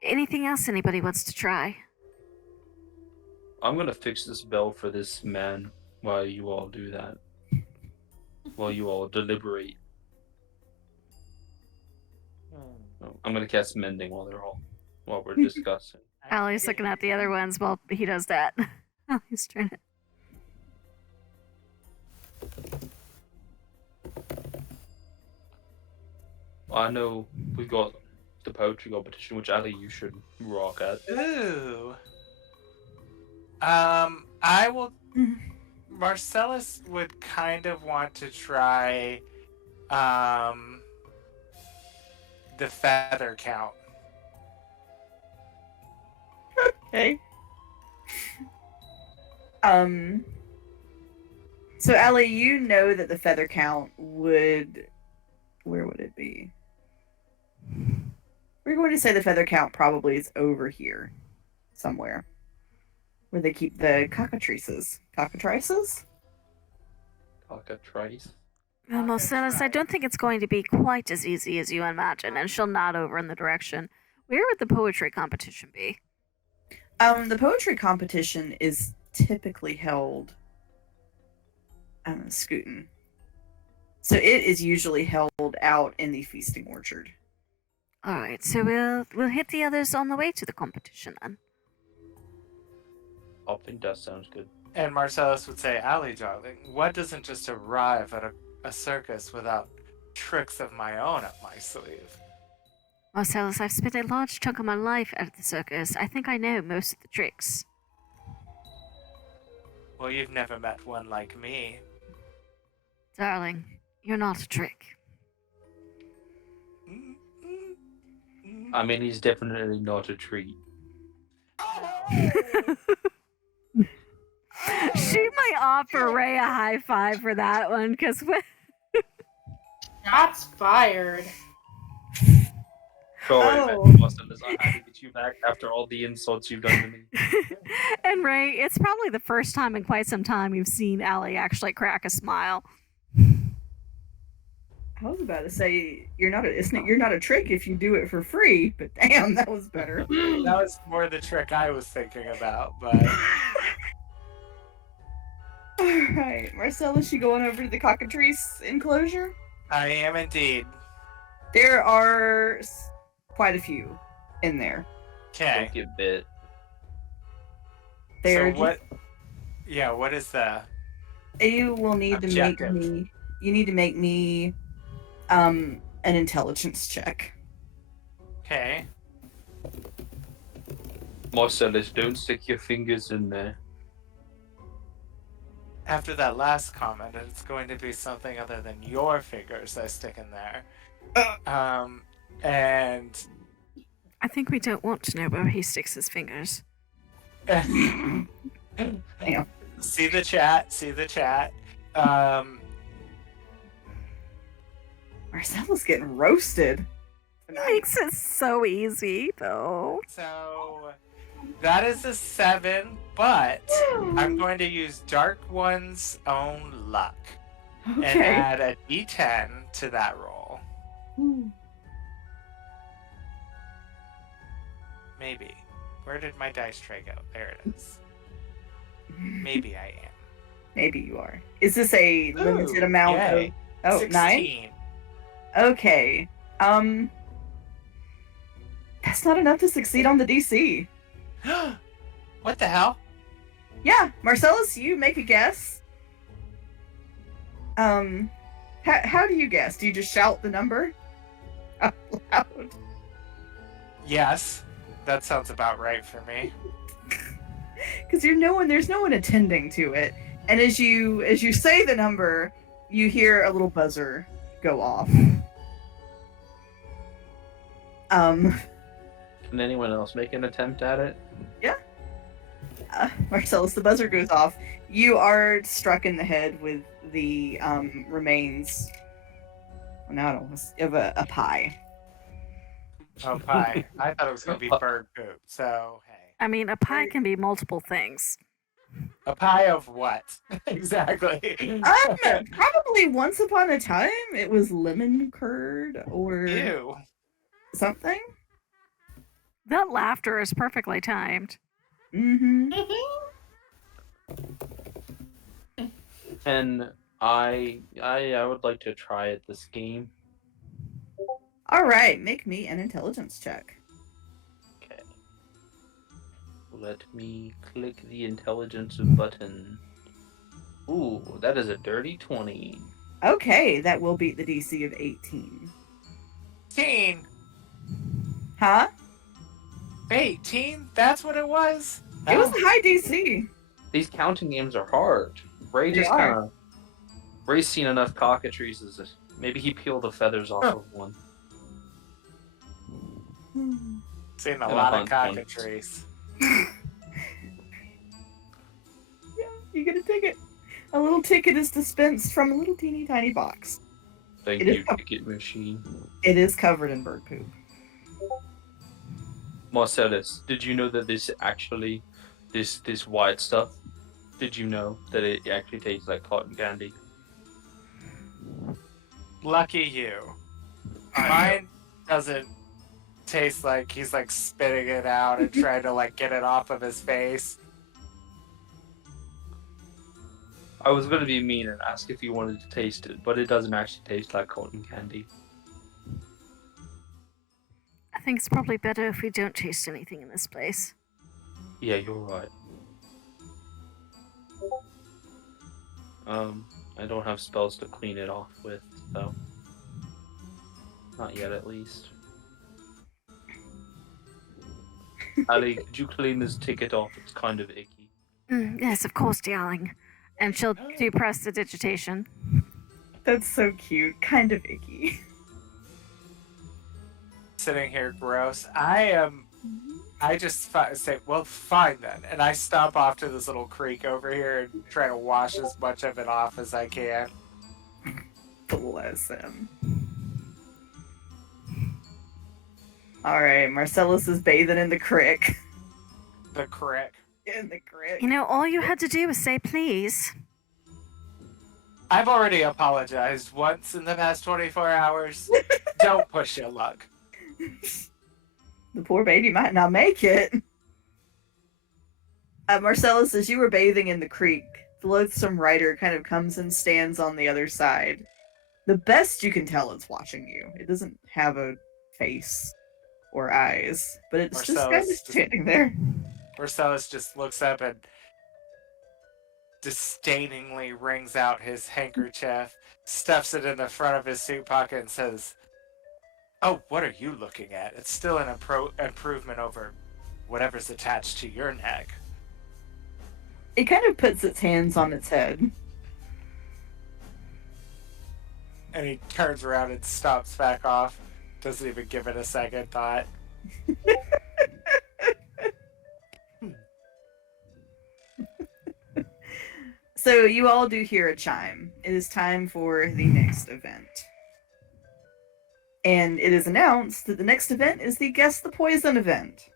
Anything else anybody wants to try? I'm gonna fix this bell for this man while you all do that. While you all deliberate. I'm gonna cast mending while we're discussing. Allie's looking at the other ones while he does that. He's trying to. I know we've got the poetry competition, which Ali you should rock at. Ooh. I will. Marcellus would kind of want to try, the feather count. Okay. So Allie, you know that the feather count would. Where would it be? We're going to say the feather count probably is over here, somewhere, where they keep the cockatrices. Cockatrices? Cockatrice. Well, Marcellus, I don't think it's going to be quite as easy as you imagine, and she'll nod over in the direction. Where would the poetry competition be? The poetry competition is typically held Scootin. So it is usually held out in the feasting orchard. All right, so we'll hit the others on the way to the competition then. I think that sounds good. And Marcellus would say, Allie, darling, what doesn't just arrive at a circus without tricks of my own up my sleeve? Marcellus, I've spent a large chunk of my life at the circus. I think I know most of the tricks. Well, you've never met one like me. Darling, you're not a trick. I mean, he's definitely not a treat. She might offer Ray a high five for that one, because Shots fired. Sorry, Oh. Marcellus, I had to get you back after all the insults you've done to me. And Ray, it's probably the first time in quite some time you've seen Allie actually crack a smile. I was about to say you're not a trick if you do it for free, but damn, that was better. That was more the trick I was thinking about, but Alright, Marcellus, you going over to the cockatrice enclosure? I am indeed. There are quite a few in there. Okay. Don't get bit. They're So what? Yeah. What is the? you will need to make Objective. me. You need to make me, an intelligence check. Okay. Marcellus, don't stick your fingers in there. After that last comment, it's going to be something other than your fingers I stick in there. And I think we don't want to know where he sticks his fingers. Damn. see the chat. See the chat. Marcellus getting roasted. He makes it so easy, though. So that is a 7, but I'm going to use Dark One's own luck and Okay. add a D10 to that roll. Maybe. Where did my dice tray go? There it is. Maybe I am. Maybe you are. Is this a limited Ooh, amount yay. of? Oh, 16. 9? Okay. That's not enough to succeed on the DC. What the hell? Yeah, Marcellus, you make a guess. How do you guess? Do you just shout the number out loud? Yes, that sounds about right for me. Because there's no one attending to it, and as you say the number, you hear a little buzzer go off. Can anyone else make an attempt at it? Marcellus, the buzzer goes off. You are struck in the head with the remains. Well, now I don't of a pie. Oh, pie. I thought it was going to be bird poop, so hey. I mean, a pie can be multiple things. A pie of what? Exactly. Probably Apparently, once upon a time, it was lemon curd or Ew. something. That laughter is perfectly timed. Mm-hmm. And I would like to try at this game. All right, make me an intelligence check. Okay. Let me click the intelligence button. Ooh, that is a dirty 20. Okay, that will beat the DC of 18. 18. Huh? 18? That's what it was? It was a high DC. These counting games are hard. Ray They just are. kind of. Ray's seen enough cockatrices. Maybe he peeled the feathers off of one. Seen a And a lot of hunt one. cockatrices. Yeah, you get a ticket. A little ticket is dispensed from a little teeny tiny box. Thank It is you, co- ticket machine. It is covered in bird poop. Marcellus, did you know that this white stuff? Did you know that it actually tastes like cotton candy? Lucky you. Mine doesn't taste like he's like spitting it out and trying to like get it off of his face. I was gonna be mean and ask if you wanted to taste it, but it doesn't actually taste like cotton candy. I think it's probably better if we don't taste anything in this place. Yeah, you're right. I don't have spells to clean it off with, so not yet, at least. Ali, could you clean this ticket off? It's kind of icky. Yes, of course, darling. And she'll do prestidigitation. That's so cute. Kind of icky. Sitting here gross. I just say, well, fine then. And I stomp off to this little creek over here and try to wash as much of it off as I can. Bless him. Alright, Marcellus is bathing in the creek. The crick. In the creek. You know, all you had to do was say please. I've already apologized once in the past 24 hours. Don't push your luck. The poor baby might not make it. Marcellus, as you were bathing in the creek, the loathsome rider kind of comes and stands on the other side. The best you can tell, it's watching you. It doesn't have a face or eyes, but it's just kind of Marcellus standing there. Marcellus just looks up and disdainingly wrings out his handkerchief, stuffs it in the front of his suit pocket, and says, "Oh, what are you looking at? It's still an improvement over whatever's attached to your neck." It kind of puts its hands on its head. And he turns around and stomps back off. Doesn't even give it a second thought. So you all do hear a chime. It is time for the next event. And it is announced that the next event is the Guess the Poison event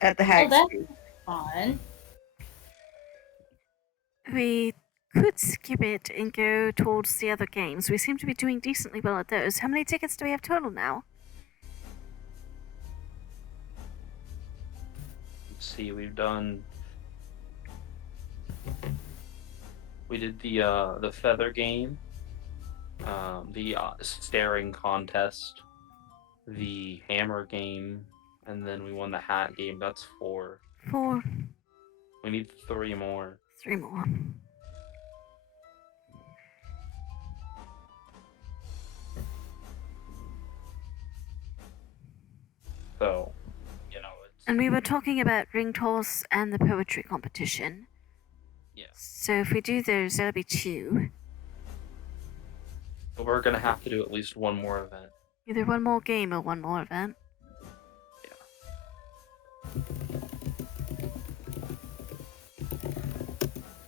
at the Hag's that's Tooth. fun. We could skip it and go towards the other games. We seem to be doing decently well at those. How many tickets do we have total now? Let's see, we did the feather game, the staring contest, the hammer game, and then we won the hat game. That's 4. 4, We need 3 more. 3 more. So, you know, it's And we were talking about ring toss and the poetry competition. yeah. So if we do those, that'll be 2. But we're gonna have to do at least one more event. Either one more game or one more event.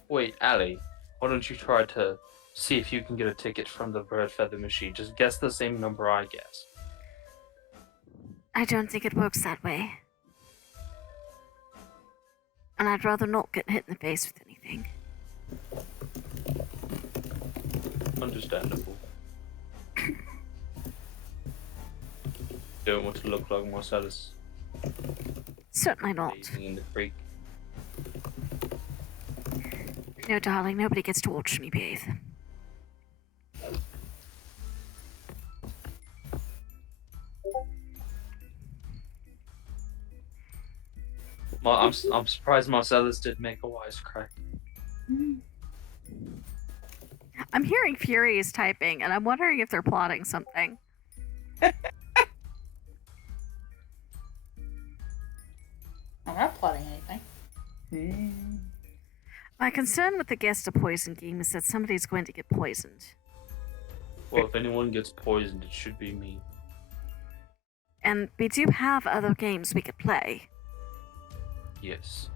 Wait, Ali, why don't you try to see if you can get a ticket from the bird feather machine? Just guess the same number I guess. I don't think it works that way. And I'd rather not get hit in the face with anything. Understandable. Don't want to look like Marcellus Certainly not. bathing in the creek. No, darling, nobody gets to watch me bathe. I'm surprised Marcellus did make a wisecrack. I'm hearing Fury is typing, and I'm wondering if they're plotting something. I'm not plotting anything. My concern with the guess the poison game is that somebody's going to get poisoned. Well, if anyone gets poisoned, it should be me. And we do have other games we could play. Yes.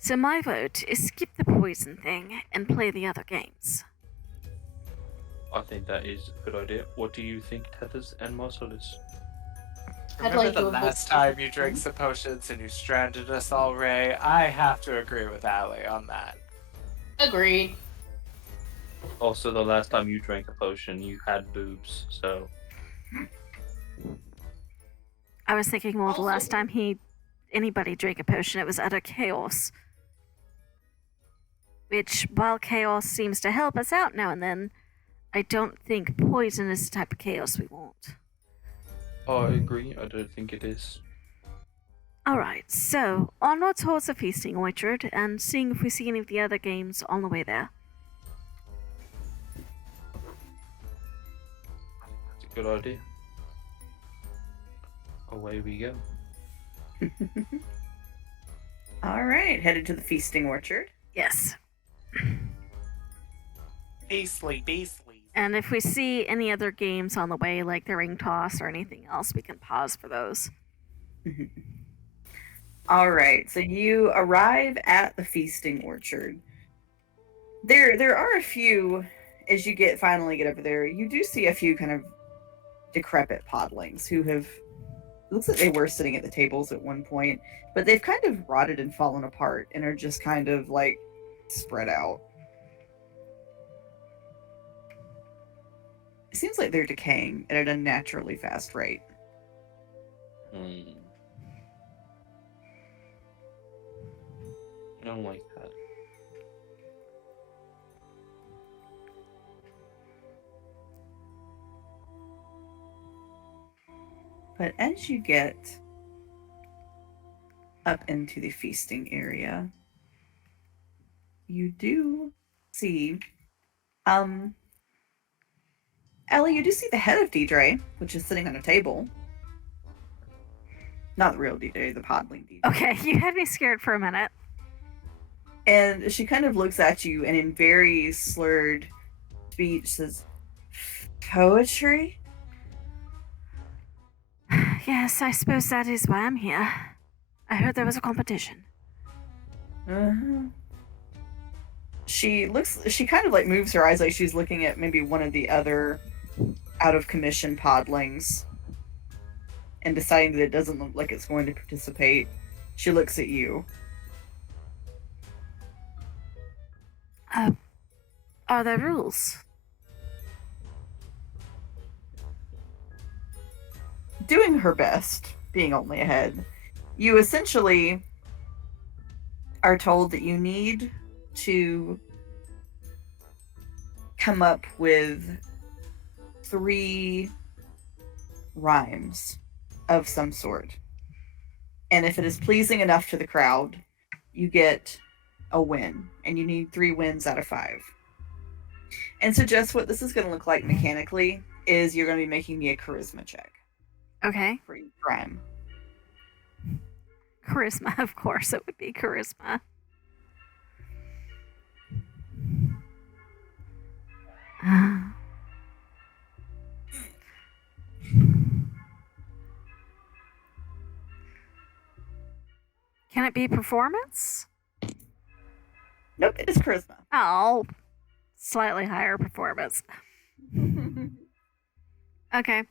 So my vote is skip the poison thing and play the other games. I think that is a good idea. What do you think, Tethers and Marcellus? I'd Remember like the to avoid- last time you drank some potions and you stranded us all, Ray? I have to agree with Allie on that. Agreed. Also, the last time you drank a potion, you had boobs, so... I was thinking more the Also- last time anybody drank a potion, it was utter chaos. Which, while chaos seems to help us out now and then, I don't think poison is the type of chaos we want. Oh, I agree. I don't think it is. Alright, so onward towards the feasting orchard and seeing if we see any of the other games on the way there. That's a good idea. Away we go. All right, headed to the feasting orchard. Yes. Beastly, beastly. And if we see any other games on the way, like the ring toss or anything else, we can pause for those. All right, so you arrive at the feasting orchard. There are a few, as you finally get over there, you do see a few kind of decrepit podlings who have, looks like they were sitting at the tables at one point, but they've kind of rotted and fallen apart and are just kind of like spread out. It seems like they're decaying at an unnaturally fast rate. I don't like that. But as you get up into the feasting area, you do see, Ellie, you do see the head of Deidre, which is sitting on a table. Not the real Deidre, the podling Deidre. Okay, you had me scared for a minute. And she kind of looks at you and in very slurred speech says, "Poetry?" Yes, I suppose that is why I'm here. I heard there was a competition. Uh-huh. She kind of like moves her eyes like she's looking at maybe one of the other out of commission podlings and deciding that it doesn't look like it's going to participate. She looks at you. Are there rules? Doing her best, being only ahead, you essentially are told that you need to come up with 3 rhymes of some sort. And if it is pleasing enough to the crowd, you get a win. And you need 3 wins out of 5. And so just what this is going to look like mechanically is you're going to be making me a charisma check Okay. for each rhyme. Charisma, of course, it would be charisma. Can it be performance? Nope, it is charisma. Oh, slightly higher performance. Okay.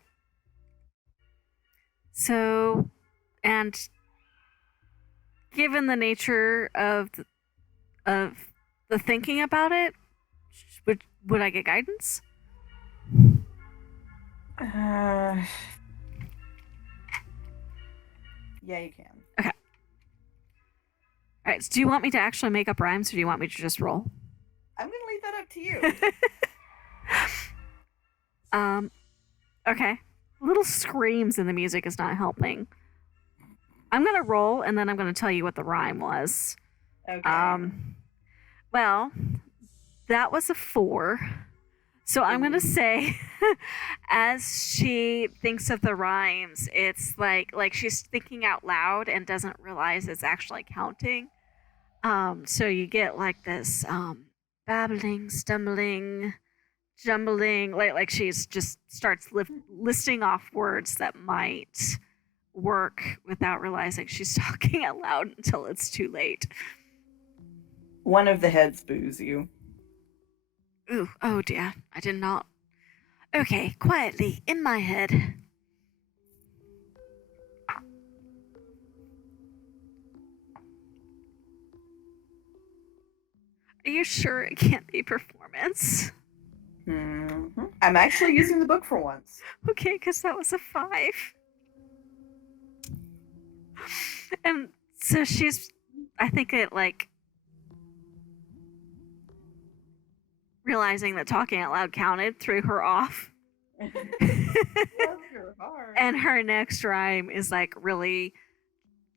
So, and given the nature of the thinking about it, would I get guidance? Yeah, you can. All right. So do you want me to actually make up rhymes, or do you want me to just roll? I'm gonna leave that up to you. Okay. Little screams in the music is not helping. I'm gonna roll, and then I'm gonna tell you what the rhyme was. Okay. Well, that was a 4. So I'm gonna say, as she thinks of the rhymes, it's like she's thinking out loud and doesn't realize it's actually counting. So you get like this babbling, stumbling, jumbling, like she's just starts listing off words that might work without realizing she's talking out loud until it's too late. One of the heads boos you. Ooh, oh dear, I did not. Okay, quietly, in my head. Are you sure it can't be performance? I'm actually using the book for once. Okay, because that was a 5. And so she's, I think it like realizing that talking out loud counted threw her off. And her next rhyme is like really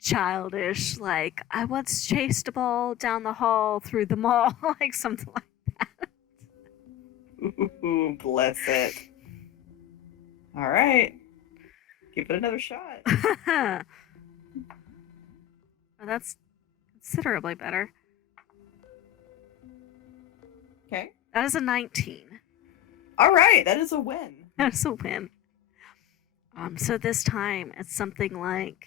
childish, like I once chased a ball down the hall through the mall, like something like Ooh, bless it. All right. Give it another shot. well, that's considerably better. Okay. That is a 19. All right, that is a win. That's a win. So this time it's something like,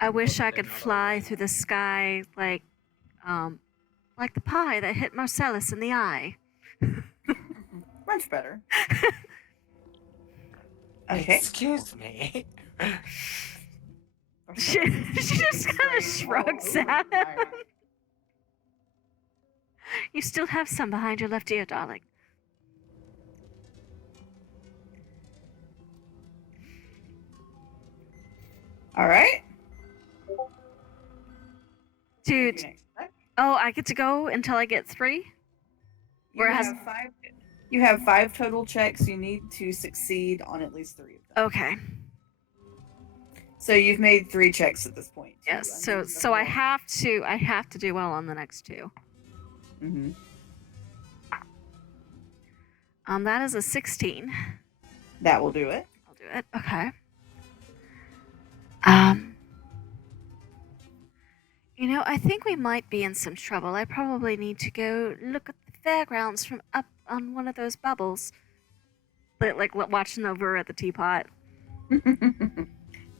I wish I could fly through the sky like the pie that hit Marcellus in the eye. Much better. Okay. Excuse me. She just kind of shrugs at him. You still have some behind your left ear, darling. All right. Dude. Oh, I get to go until I get 3? You have 5 total checks. You need to succeed on at least 3 of them. Okay. So you've made 3 checks at this point. Yes. So I have to do well on the next 2. Mm-hmm. That is a 16. That will do it. I'll do it. Okay. You know, I think we might be in some trouble. I probably need to go look at the fairgrounds from up on one of those bubbles. Like watching over at the teapot.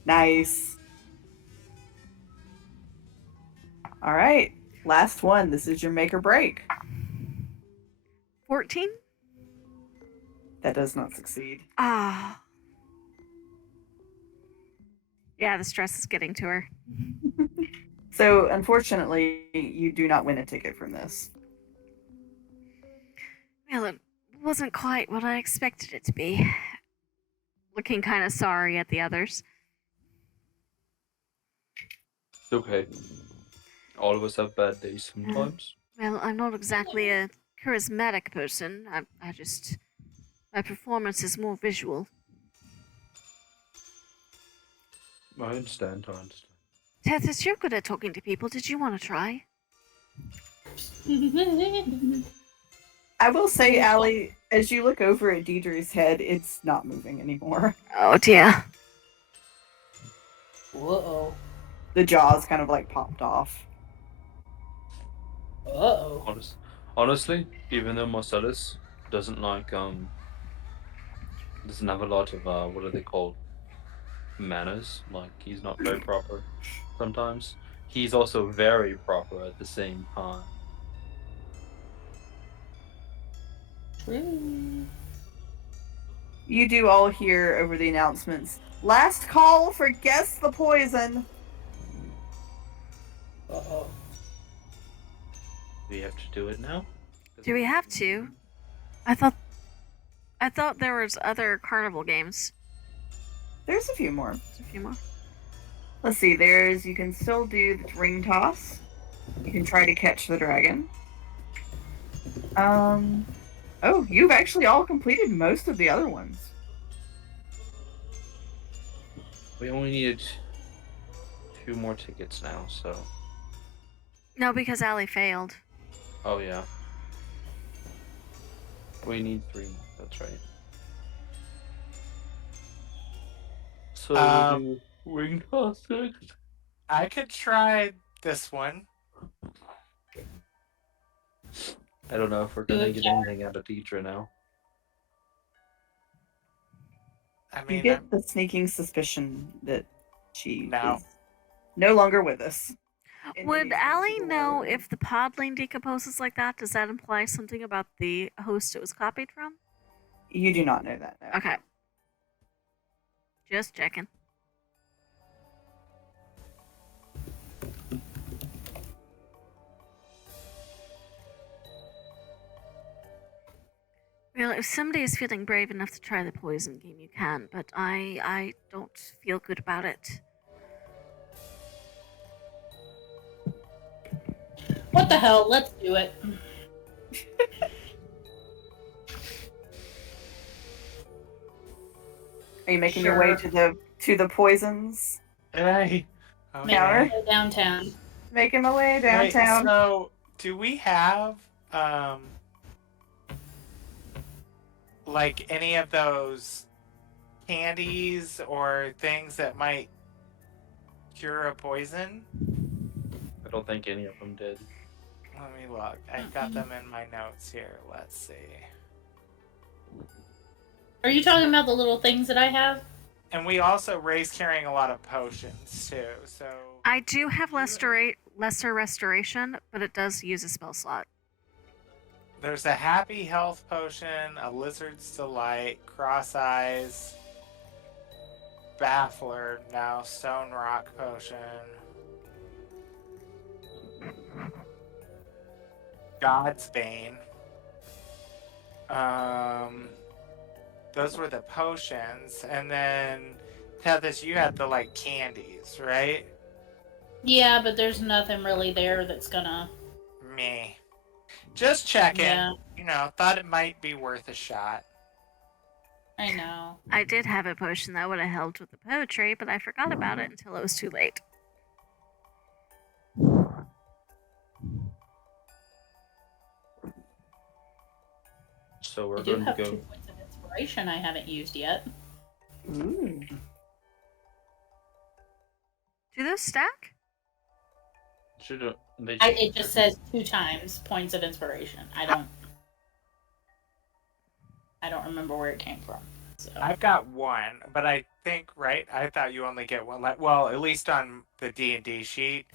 Nice. All right. Last one. This is your make or break. 14? That does not succeed. Ah. Yeah, the stress is getting to her. So, unfortunately, you do not win a ticket from this. Well, it wasn't quite what I expected it to be. Looking kind of sorry at the others. It's okay. All of us have bad days sometimes. Well, I'm not exactly a charismatic person. I just... My performance is more visual. I understand. Tethys, you're good at talking to people. Did you want to try? I will say, Allie, as you look over at Deidre's head, it's not moving anymore. Oh dear. Uh-oh. The jaws kind of like popped off. Uh-oh. Honestly, even though Marcellus doesn't doesn't have a lot of what are they called? Manners. Like he's not very proper sometimes. He's also very proper at the same time. True. You do all hear over the announcements. Last call for guess the poison. Uh-oh. Do we have to do it now? Do we have to? I thought there was other carnival games. There's a few more. There's a few more. Let's see. You can still do the ring toss. You can try to catch the dragon. Oh, you've actually all completed most of the other ones. We only needed 2 more tickets now, so. No, because Allie failed. Oh, yeah. We need 3 more, that's right. So we'll do ring toss next. I could try this one. I don't know if we're gonna get anything out of Deidre now. I You mean, get the sneaking suspicion that she No. is no longer with us. in Would any sense of Allie the know word. if the podling decomposes like that? Does that imply something about the host it was copied from? You do not know that, no. Okay. Just checking. Well, if somebody is feeling brave enough to try the poison game, you can, but I don't feel good about it. What the hell? Let's do it. Are you making your way to the poisons? hey. Make Counter? our way downtown. Making my way Wait, downtown. so, do we have, like any of those candies or things that might cure a poison? I don't think any of them did. Let me look. I've got them in my notes here. Let's see. Are you talking about the little things that I have? And we also race carrying a lot of potions too. So I do have lesser restoration, but it does use a spell slot. there's a happy health potion, a lizard's delight, cross eyes, baffler, now stone rock potion, God's bane. Those were the potions, and then Tethys, you had the like candies, right? Yeah, but there's nothing really there that's gonna. Me. Just checking. Yeah. You know, thought it might be worth a shot. I know. I did have a potion that would have helped with the poetry, but I forgot about it until it was too late. So we're I do going to have go. 2 points of inspiration I haven't used yet. Ooh. Do those stack? Should they? It just says 2 times points of inspiration. I don't remember where it came from. So. I've got one, but I think I thought you only get one. Well, at least on the D&D sheet,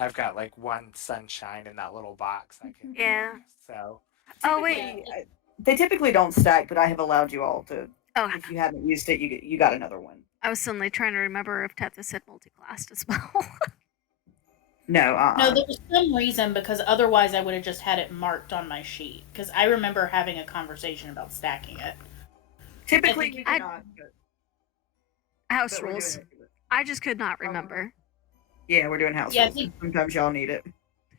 I've got like one sunshine in that little box. I can. Yeah. So. Oh wait. Yeah. They typically don't stack, but I have allowed you all to. Oh, If you haven't used it, you got another one. I was suddenly trying to remember if Tethys had multi-classed as well. No, No, there was some reason because otherwise I would have just had it marked on my sheet. Because I remember having a conversation about stacking it. Typically, I you think cannot. House but we're rules. doing it. I just could not remember. Yeah, we're doing house Yeah, I rules. think- Sometimes y'all need it.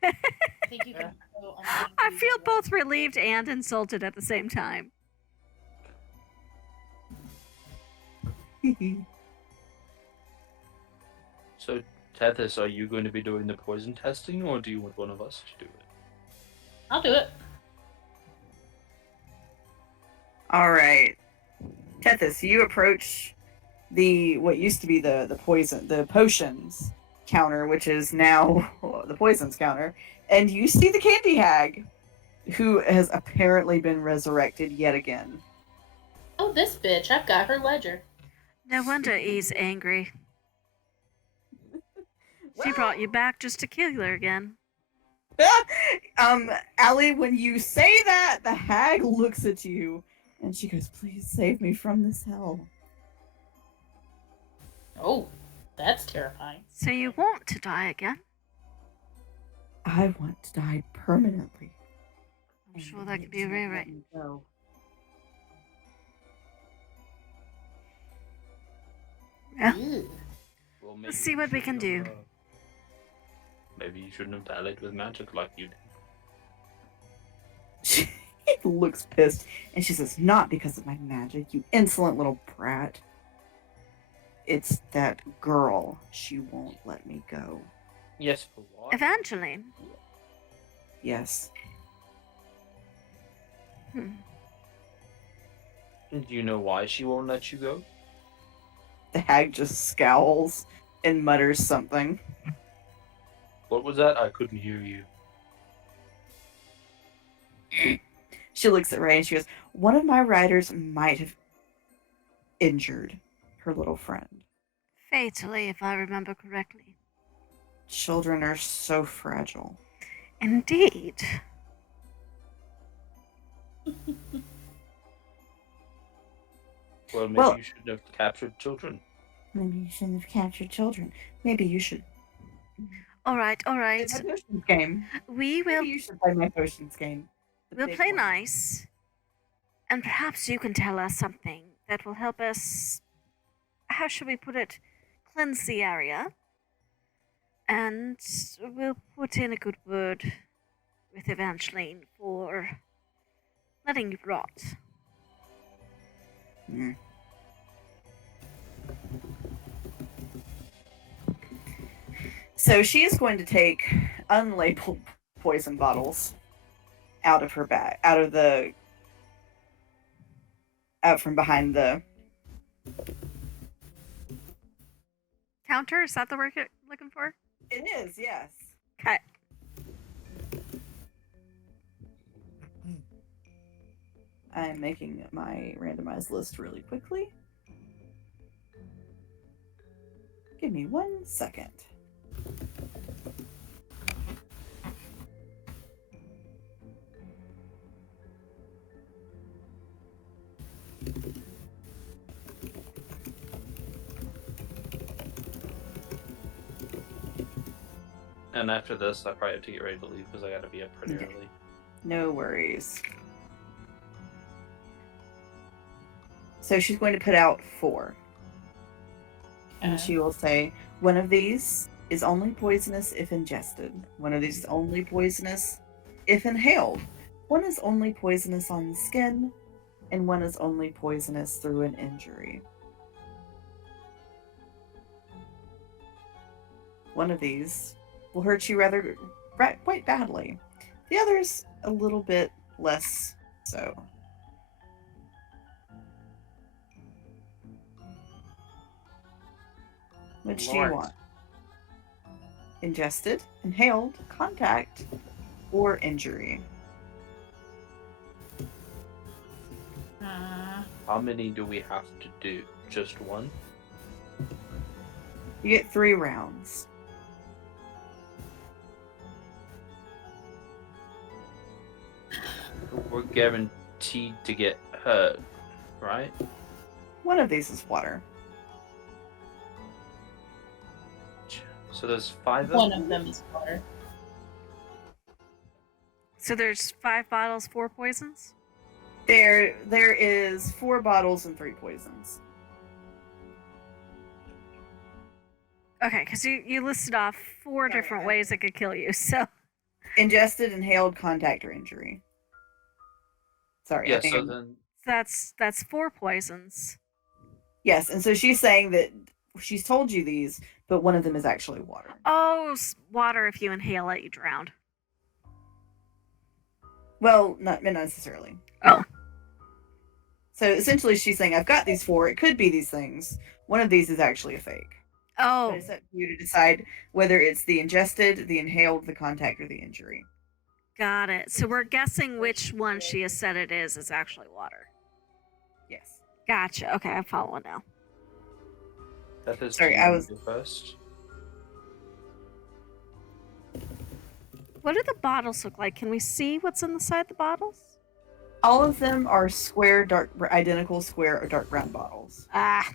I think you can. go on I to feel the- both relieved and insulted at the same time. So, Tethys, are you going to be doing the poison testing, or do you want one of us to do it? I'll do it. All right, Tethys, you approach what used to be the potions counter, which is now the poisons counter, and you see the candy hag, who has apparently been resurrected yet again. Oh, this bitch! I've got her ledger. No wonder he's angry. She brought you back just to kill her again. Allie, when you say that, the hag looks at you And she goes, please save me from this hell. Oh, that's terrifying. So you want to die again? I want to die permanently. I'm sure that could be very right. Go. Yeah. Ew. Well, maybe Let's see you what we can shouldn't do. have, maybe you shouldn't have dallied with magic like you did. She looks pissed, and she says, not because of my magic, you insolent little brat. It's that girl. She won't let me go. Yes, for what? Evangeline. Yes. Hmm. Do you know why she won't let you go? The hag just scowls and mutters something. What was that? I couldn't hear you. She looks at Ray and she goes, one of my riders might have injured her little friend. Fatally, if I remember correctly. Children are so fragile. Indeed. Well, maybe Well- you shouldn't have captured children. Maybe you shouldn't have captured children. Maybe you should. All right, all right. Play my potions game. We will Maybe you should play my potions game. The we'll big play one. nice. And perhaps you can tell us something that will help us, how should we put it, cleanse the area. And we'll put in a good word with Evangeline for letting you rot. Mm. So she is going to take unlabeled poison bottles out of her bag, out from behind the. Counter, is that the word you're looking for? It is, yes. Okay. I'm making my randomized list really quickly. Give me 1 second. And after this, I probably have to get ready to leave because I gotta be up pretty Okay. early. No worries. So she's going to put out 4. And she will say, one of these is only poisonous if ingested. One of these is only poisonous if inhaled. One is only poisonous on the skin. And one is only poisonous through an injury. One of these will hurt you quite badly. The other's a little bit less so. Which do you Lord. want? Ingested, inhaled, contact, or injury? How many do we have to do? Just one? You get 3 rounds. We're guaranteed to get hurt, right? One of these is water. So there's 5 One of of them? them is water. So there's 5 bottles, 4 poisons? There is 4 bottles and 3 poisons. Okay, because you listed off 4 Sorry, different I- ways it could kill you, so. Ingested, inhaled, contact, or injury. Sorry, I Yeah, think so I'm- then That's 4 poisons. Yes, and so she's saying that she's told you these, but one of them is actually water. Oh, water, if you inhale it, you drown. Well, not necessarily. Oh. So essentially, she's saying, I've got these 4. It could be these things. One of these is actually a fake. Oh, But it's up to you to decide whether it's the ingested, the inhaled, the contact, or the injury. got it. So we're guessing which one she has said it is actually water. Yes. Gotcha. Okay, I'm following now. that is Sorry, do you I wanna was- go first. What do the bottles look like? Can we see what's inside the bottles? All of them are square, identical square or dark brown bottles. Ah.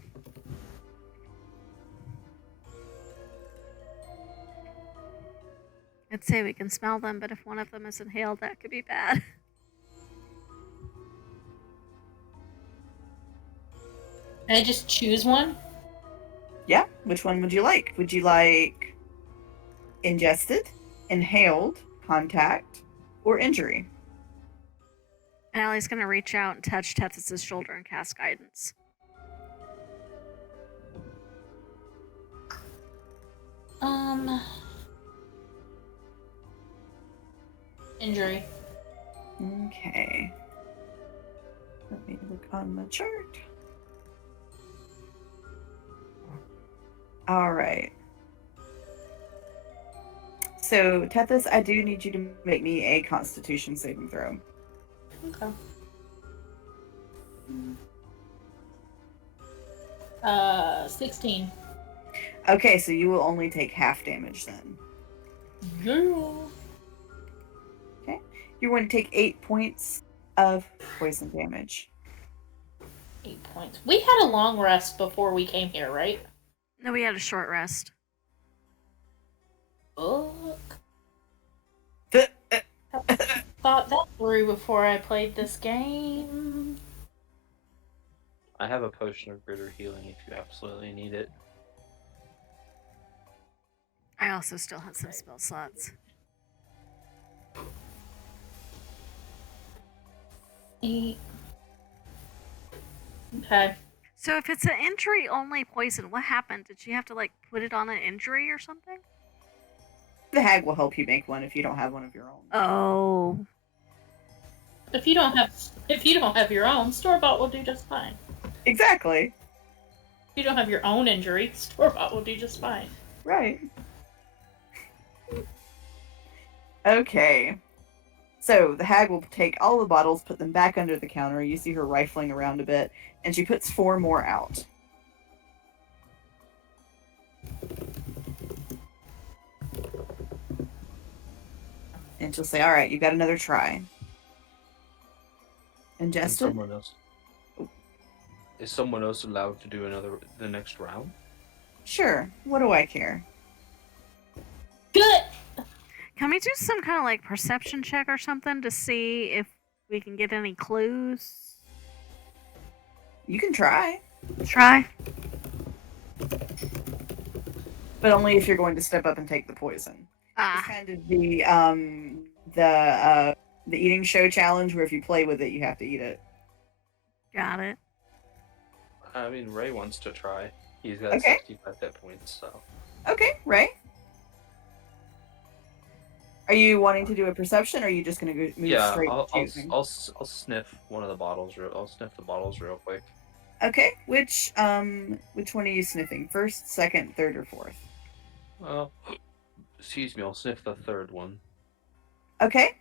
I'd say we can smell them, but if one of them is inhaled, that could be bad. Can I just choose one? Yeah, which one would you like? Would you like ingested, inhaled, contact, or injury? And Allie's gonna reach out and touch Tethys' shoulder and cast guidance. Injury. Okay. Let me look on the chart. All right. So, Tethys, I do need you to make me a Constitution saving throw. Okay. 16. Okay, so you will only take half damage then. Yeah. You're going to take 8 points of poison damage. 8 points. We had a long rest before we came here, right? No, we had a short rest. Fuck. Thought that through before I played this game. I have a potion of greater healing if you absolutely need it. I also still have some spell slots. Okay. So if it's an injury only poison, what happened? Did you have to like put it on an injury or something? The hag will help you make one if you don't have one of your own. Oh. If you don't have your own, store-bought will do just fine. Exactly. If you don't have your own injury, store-bought will do just fine. Right. Okay. So the hag will take all the bottles, put them back under the counter. You see her rifling around a bit, and she puts 4 more out. And she'll say, all right, you got another try. And Ingested? someone else. Is someone else allowed to do the next round? Sure. What do I care? Good! Can we do some kind of like perception check or something to see if we can get any clues? You can try, Try. but only if you're going to step up and take the poison. It's Ah, kind of the eating show challenge where if you play with it, you have to eat it. got it. I mean, Ray wants to try. He's got Okay. 65 hit points, so. Okay, Ray. Are you wanting to do a perception, or are you just going to move Yeah, straight I'll to choosing? sniff one of the bottles. I'll sniff the bottles real quick. Okay, which one are you sniffing? First, second, third, or fourth? Well, excuse me. I'll sniff the third one. Okay.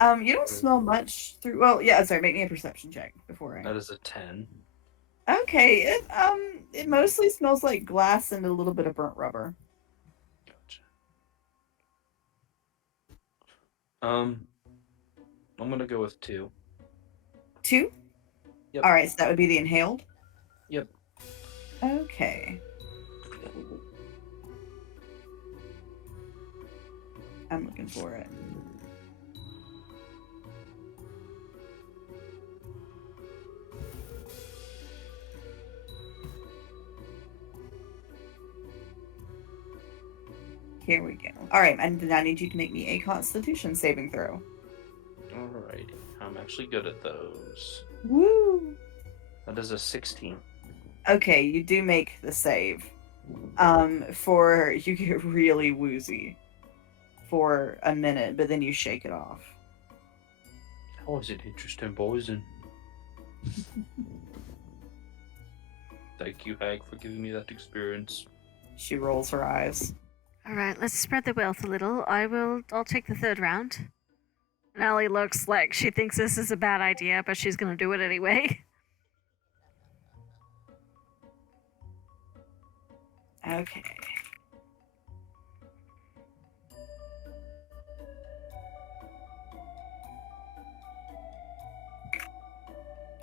You don't smell much through. Well, yeah. Sorry, make me a perception check before That is a 10. Okay, it mostly smells like glass and a little bit of burnt rubber. Gotcha. I'm gonna go with 2. 2. Yep. All right, so that would be the inhaled. Yep. Okay. I'm looking for it. Here we go. All right, and I need you to make me a Constitution saving throw. Alrighty. I'm actually good at those. Woo! That is a 16. Okay, you do make the save. For you get really woozy for a minute, but then you shake it off. That was an interesting poison. Thank you, Hag, for giving me that experience. She rolls her eyes. All right, let's spread the wealth a little. I'll take the third round. And Allie looks like she thinks this is a bad idea, but she's gonna do it anyway. Okay.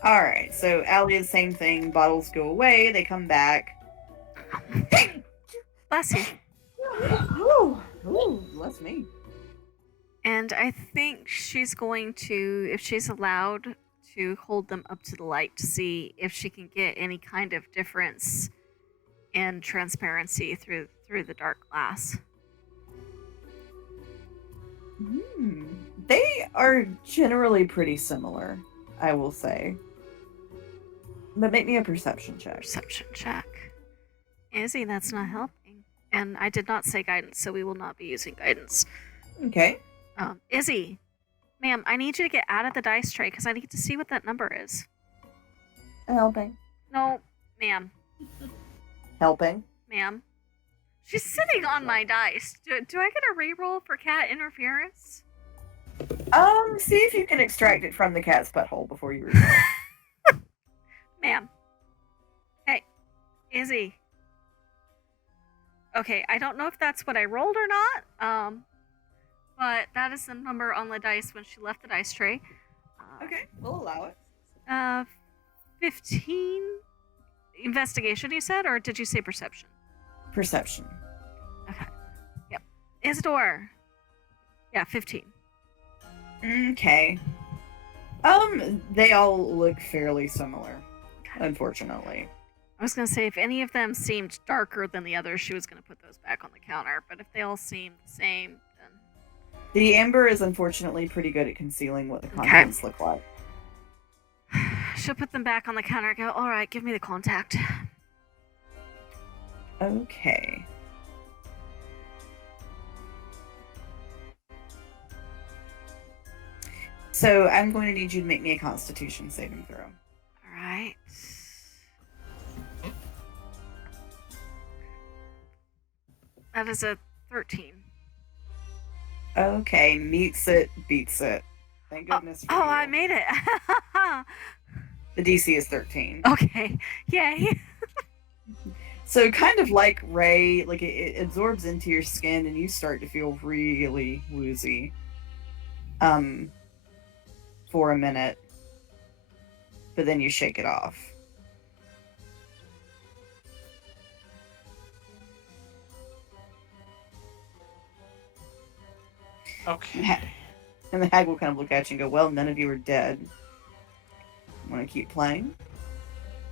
All right. So Allie, the same thing. Bottles go away. They come back. Bless you. Ooh, bless me. And I think she's going to, if she's allowed, to hold them up to the light to see if she can get any kind of difference in transparency through the dark glass. They are generally pretty similar, I will say. But make me a perception check. Perception check. Izzy, that's not helping. And I did not say guidance, so we will not be using guidance. Okay. Izzy, ma'am, I need you to get out of the dice tray because I need to see what that number is. Helping. No, ma'am. Helping. Ma'am. She's sitting on my dice. Do I get a reroll for cat interference? See if you can extract it from the cat's butthole before you read it. Ma'am. Hey, Izzy. Okay, I don't know if that's what I rolled or not. But that is the number on the dice when she left the dice tray. Okay, we'll allow it. 15 investigation, you said, or did you say perception? Perception. Okay. Yep. Isidore. Yeah, 15. Okay. They all look fairly similar, unfortunately. I was going to say, if any of them seemed darker than the others, she was going to put those back on the counter. But if they all seem the same, then... The amber is unfortunately pretty good at concealing what the contents look like. She'll put them back on the counter and go, all right, give me the contact. Okay. So I'm going to need you to make me a Constitution saving throw. All right. That is a 13. Okay, meets it, beats it. Thank goodness for Oh, you. I made it. The DC is 13. Okay. Yay. So kind of like Ray, like it absorbs into your skin and you start to feel really woozy. For a minute. But then you shake it off. Okay. And the hag will kind of look at you and go, well, none of you are dead. Want to keep playing?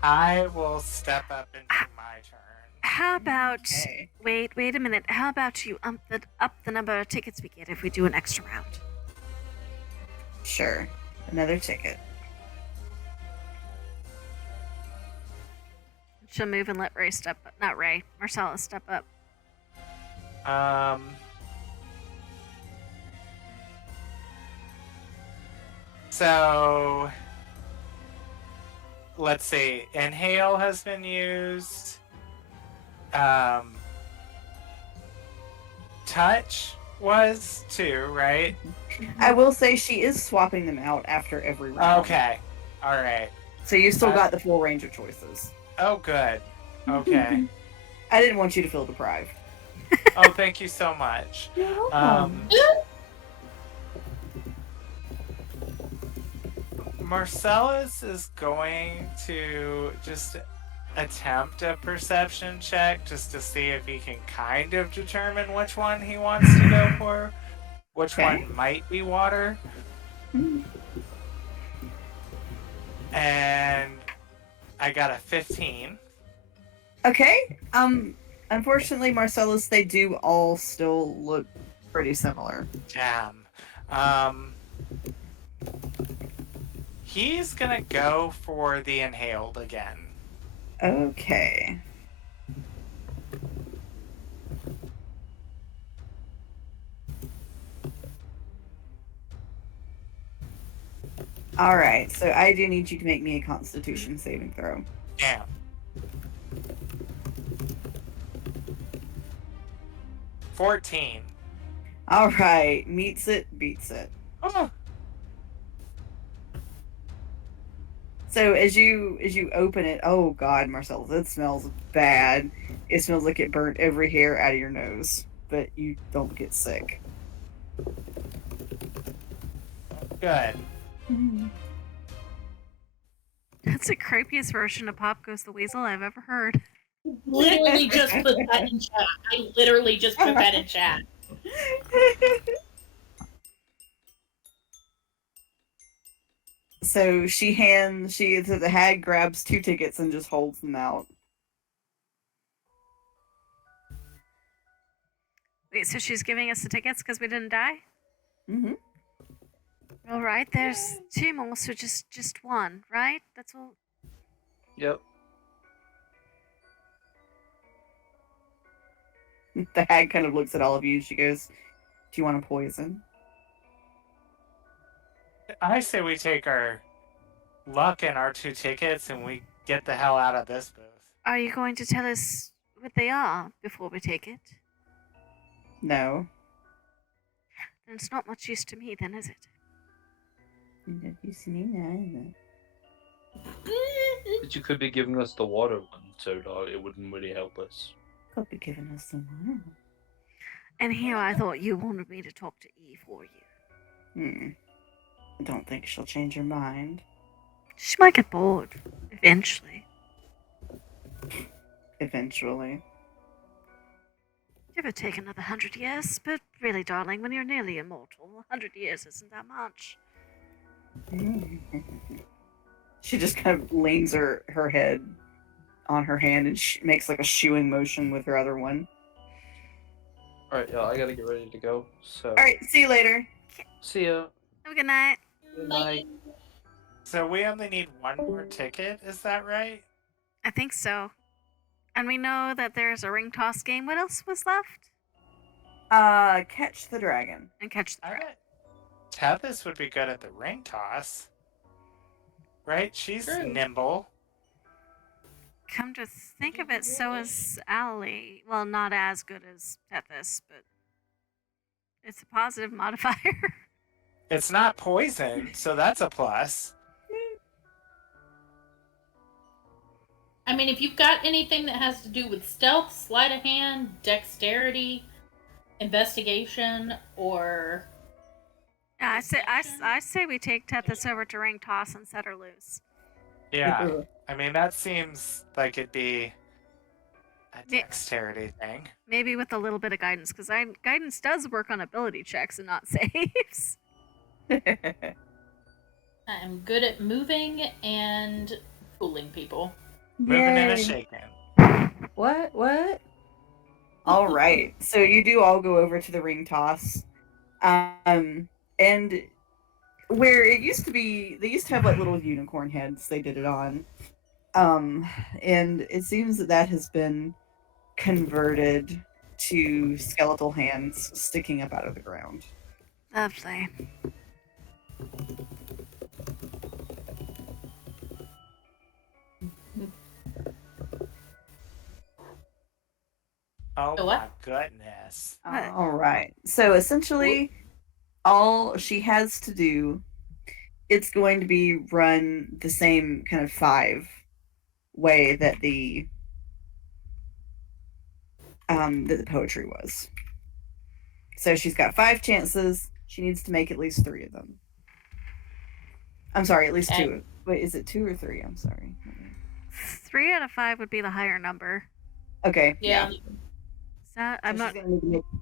I will step up into my turn. How about... Okay. Wait a minute. How about you up the number of tickets we get if we do an extra round? Sure. Another ticket. She'll move and let Ray step up. Not Ray. Marcella step up. So let's see. Inhale has been used. Touch was too, right? I will say she is swapping them out after every round. Okay. All right. So you still got the full range of choices. Oh, good. Okay. I didn't want you to feel deprived. Oh, thank you so much. Marcellus is going to just attempt a perception check just to see if he can kind of determine which one he wants to go for. Which one might be water. And I got a 15. Okay. Unfortunately, Marcellus, they do all still look pretty similar. Damn. He's gonna go for the inhaled again. Okay. Alright, so I do need you to make me a Constitution saving throw. Damn. 14. Alright, meets it, beats it. Oh. So as you open it, oh god, Marcellus, it smells bad. It smells like it burnt every hair out of your nose, but you don't get sick. Good. That's the creepiest version of Pop Goes the Weasel I've ever heard. Literally just put that in chat. I literally just put that in chat. So the hag grabs 2 tickets and just holds them out. Wait, so she's giving us the tickets because we didn't die? Mm-hmm. All right, there's 2 more, so just 1, right? That's all. Yep. The hag kind of looks at all of you. She goes, "Do you want a poison?" I say we take our luck and our 2 tickets and we get the hell out of this booth. Are you going to tell us what they are before we take it? No. Then it's not much use to me, then, is it? You see me now. But you could be giving us the water one, so it wouldn't really help us. Could be giving us some more. And here I thought you wanted me to talk to E for you. I don't think she'll change her mind. She might get bored, eventually. Eventually. Give or take another 100 years, but really, darling, when you're nearly immortal, 100 years isn't that much. She just kind of leans her head on her hand and makes like a shooing motion with her other one. Alright, yeah, I gotta get ready to go. So. Alright, see you later. See ya. Have a good night. Good night. So we only need 1 more ticket, is that right? I think so. And we know that there's a ring toss game. What else was left? Catch the dragon. And catch the I dragon. bet Tethys would be good at the ring toss. Right? She's True. nimble. Come to think of it, so is Allie. Well, not as good as Tethys, but it's a positive modifier. It's not poison, so that's a plus. I mean, if you've got anything that has to do with stealth, sleight of hand, dexterity, investigation, or Yeah, I say we take Tethys over to ring toss and set her loose. Yeah. I mean, that seems like it'd be a Yeah. dexterity thing. Maybe with a little bit of guidance, because guidance does work on ability checks and not saves. I'm good at moving and fooling people. Moving and a Yay. shaking. What? All right. So you do all go over to the ring toss. And where it used to be, they used to have like little unicorn heads they did it on. And it seems that has been converted to skeletal hands sticking up out of the ground. Lovely. Oh A my what? goodness. What? All right. So essentially, all she has to do, it's going to be run the same kind of 5 way that the poetry was. So she's got 5 chances. She needs to make at least 3 of them. I'm sorry, at least Okay. 2. Wait, is it 2 or 3? I'm sorry. 3 out of 5 would be the higher number. Okay. Yeah. Is that, So I'm not.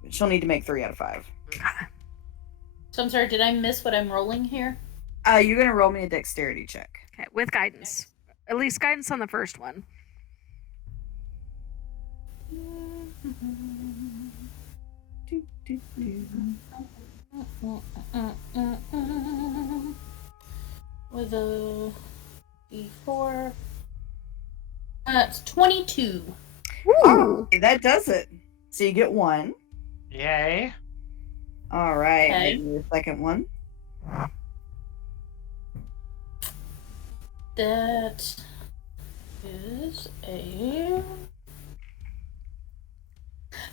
she'll need to make 3 out of 5. So I'm sorry, did I miss what I'm rolling here? You're gonna roll me a dexterity check. Okay, with guidance. At least guidance on the first one. With a D4. It's 22. Oh, that does it. So you get 1. Yay. All right. Okay. And the second one. That is a.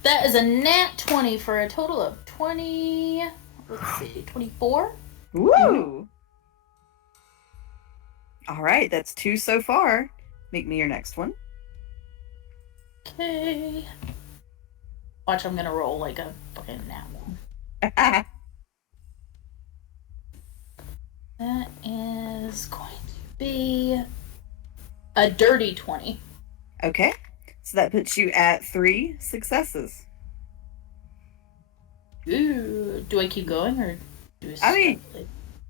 That is a nat 20 for a total of 20. Let's see, 24. Woo! All right, that's 2 so far. Make me your next one. Okay. Watch, I'm gonna roll like a fucking nat one. That is going to be A dirty 20. Okay. So that puts you at 3 successes. Ooh, do I keep going or do I I mean-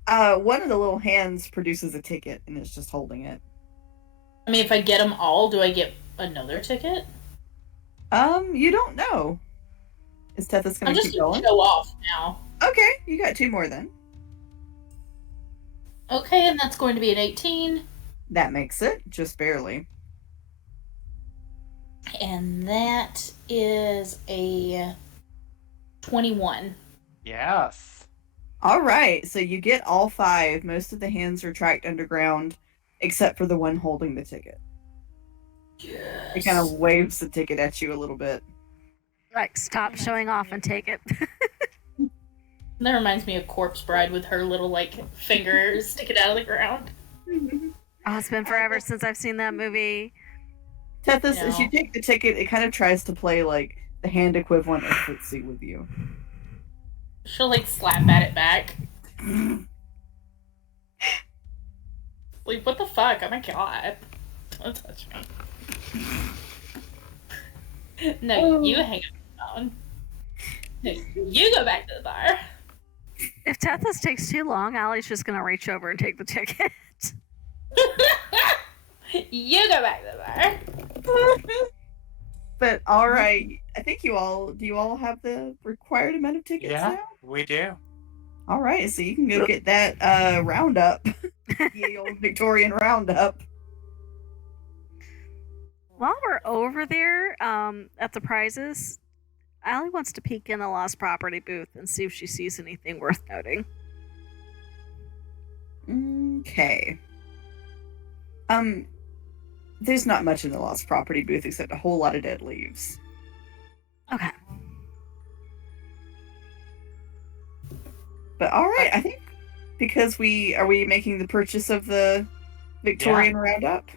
stop? One of the little hands produces a ticket and it's just holding it. I mean, if I get them all, do I get another ticket? You don't know. Is Tethys I'm gonna just keep gonna going? show off now. Okay, you got 2 more then. Okay, and that's going to be an 18. That makes it, just barely. And that is a 21. Yes. Alright, so you get all 5. Most of the hands are tracked underground, except for the one holding the ticket. Yes. It kind of waves the ticket at you a little bit. Like, stop showing off and take it. That reminds me of Corpse Bride with her little, like, finger sticking out of the ground. Oh, it's been forever since I've seen that movie. Tethys, as No. you take the ticket, it kind of tries to play like the hand equivalent of footsie with you. She'll, like, slap at it back. Like, what the fuck? Oh my god. Don't touch me. No, you hang up the phone. No, you go back to the bar. If Tethys takes too long, Allie's just gonna reach over and take the ticket. You go back to the bar. But all right, I think do you all have the required amount of tickets Yeah, now? we do. All right, so you can go get that roundup, the old Victorian roundup. While we're over there, at the prizes, Allie wants to peek in the lost property booth and see if she sees anything worth noting. Okay. There's not much in the lost property booth except a whole lot of dead leaves. Okay. But all right, I think because are we making the purchase of the Victorian roundup?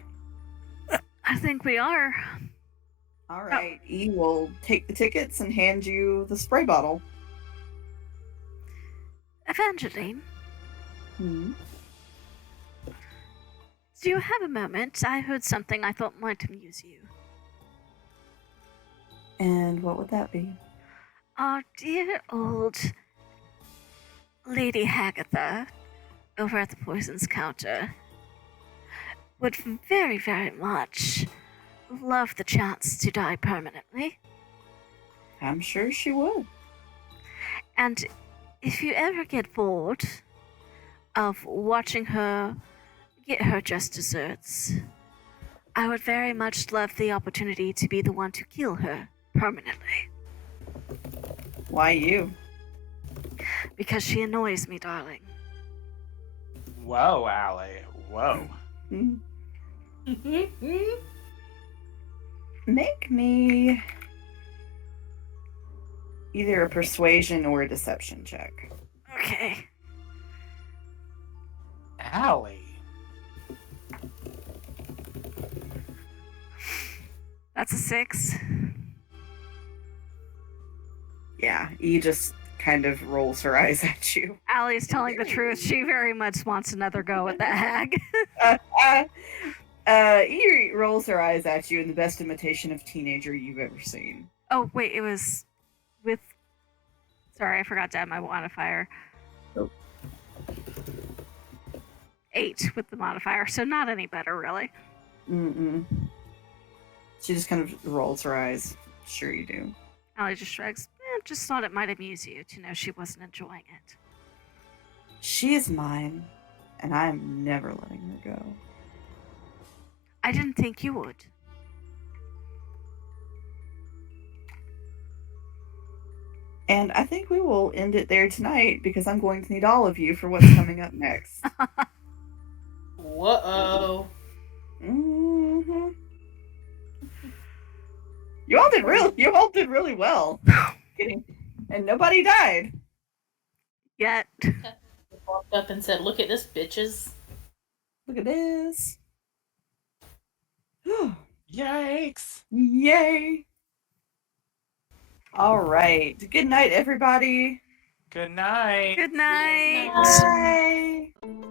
I think we are. All right, E will take the tickets and hand you the spray bottle. Evangeline, do you have a moment? I heard something I thought might amuse you. And what would that be? Our dear old Lady Hagatha over at the poisons counter would very, very much love the chance to die permanently. I'm sure she would. And if you ever get bored of watching her get her just desserts, I would very much love the opportunity to be the one to kill her permanently. Why you? Because she annoys me, darling. Whoa, Allie. Whoa. Hmm. Make me either a persuasion or a deception check. Okay. Allie. That's a 6. Yeah, E just kind of rolls her eyes at you. Allie's telling the truth. She very much wants another go at that hag. E rolls her eyes at you in the best imitation of teenager you've ever seen. Oh, wait, it was with... Sorry, I forgot to add my modifier. Oh. 8 with the modifier, so not any better, really. Mm-mm. She just kind of rolls her eyes. Sure you do. Allie just shrugs. Just thought it might amuse you to know she wasn't enjoying it. She is mine, and I am never letting her go. I didn't think you would. And I think we will end it there tonight because I'm going to need all of you for what's coming up next. Whoa. Mm-hmm. You all did really well. Kidding. And nobody died. Yet. Walked up and said, "Look at this, bitches." Look at this. Yikes. Yay. All right. Good night, everybody. Good night. Good night. Bye.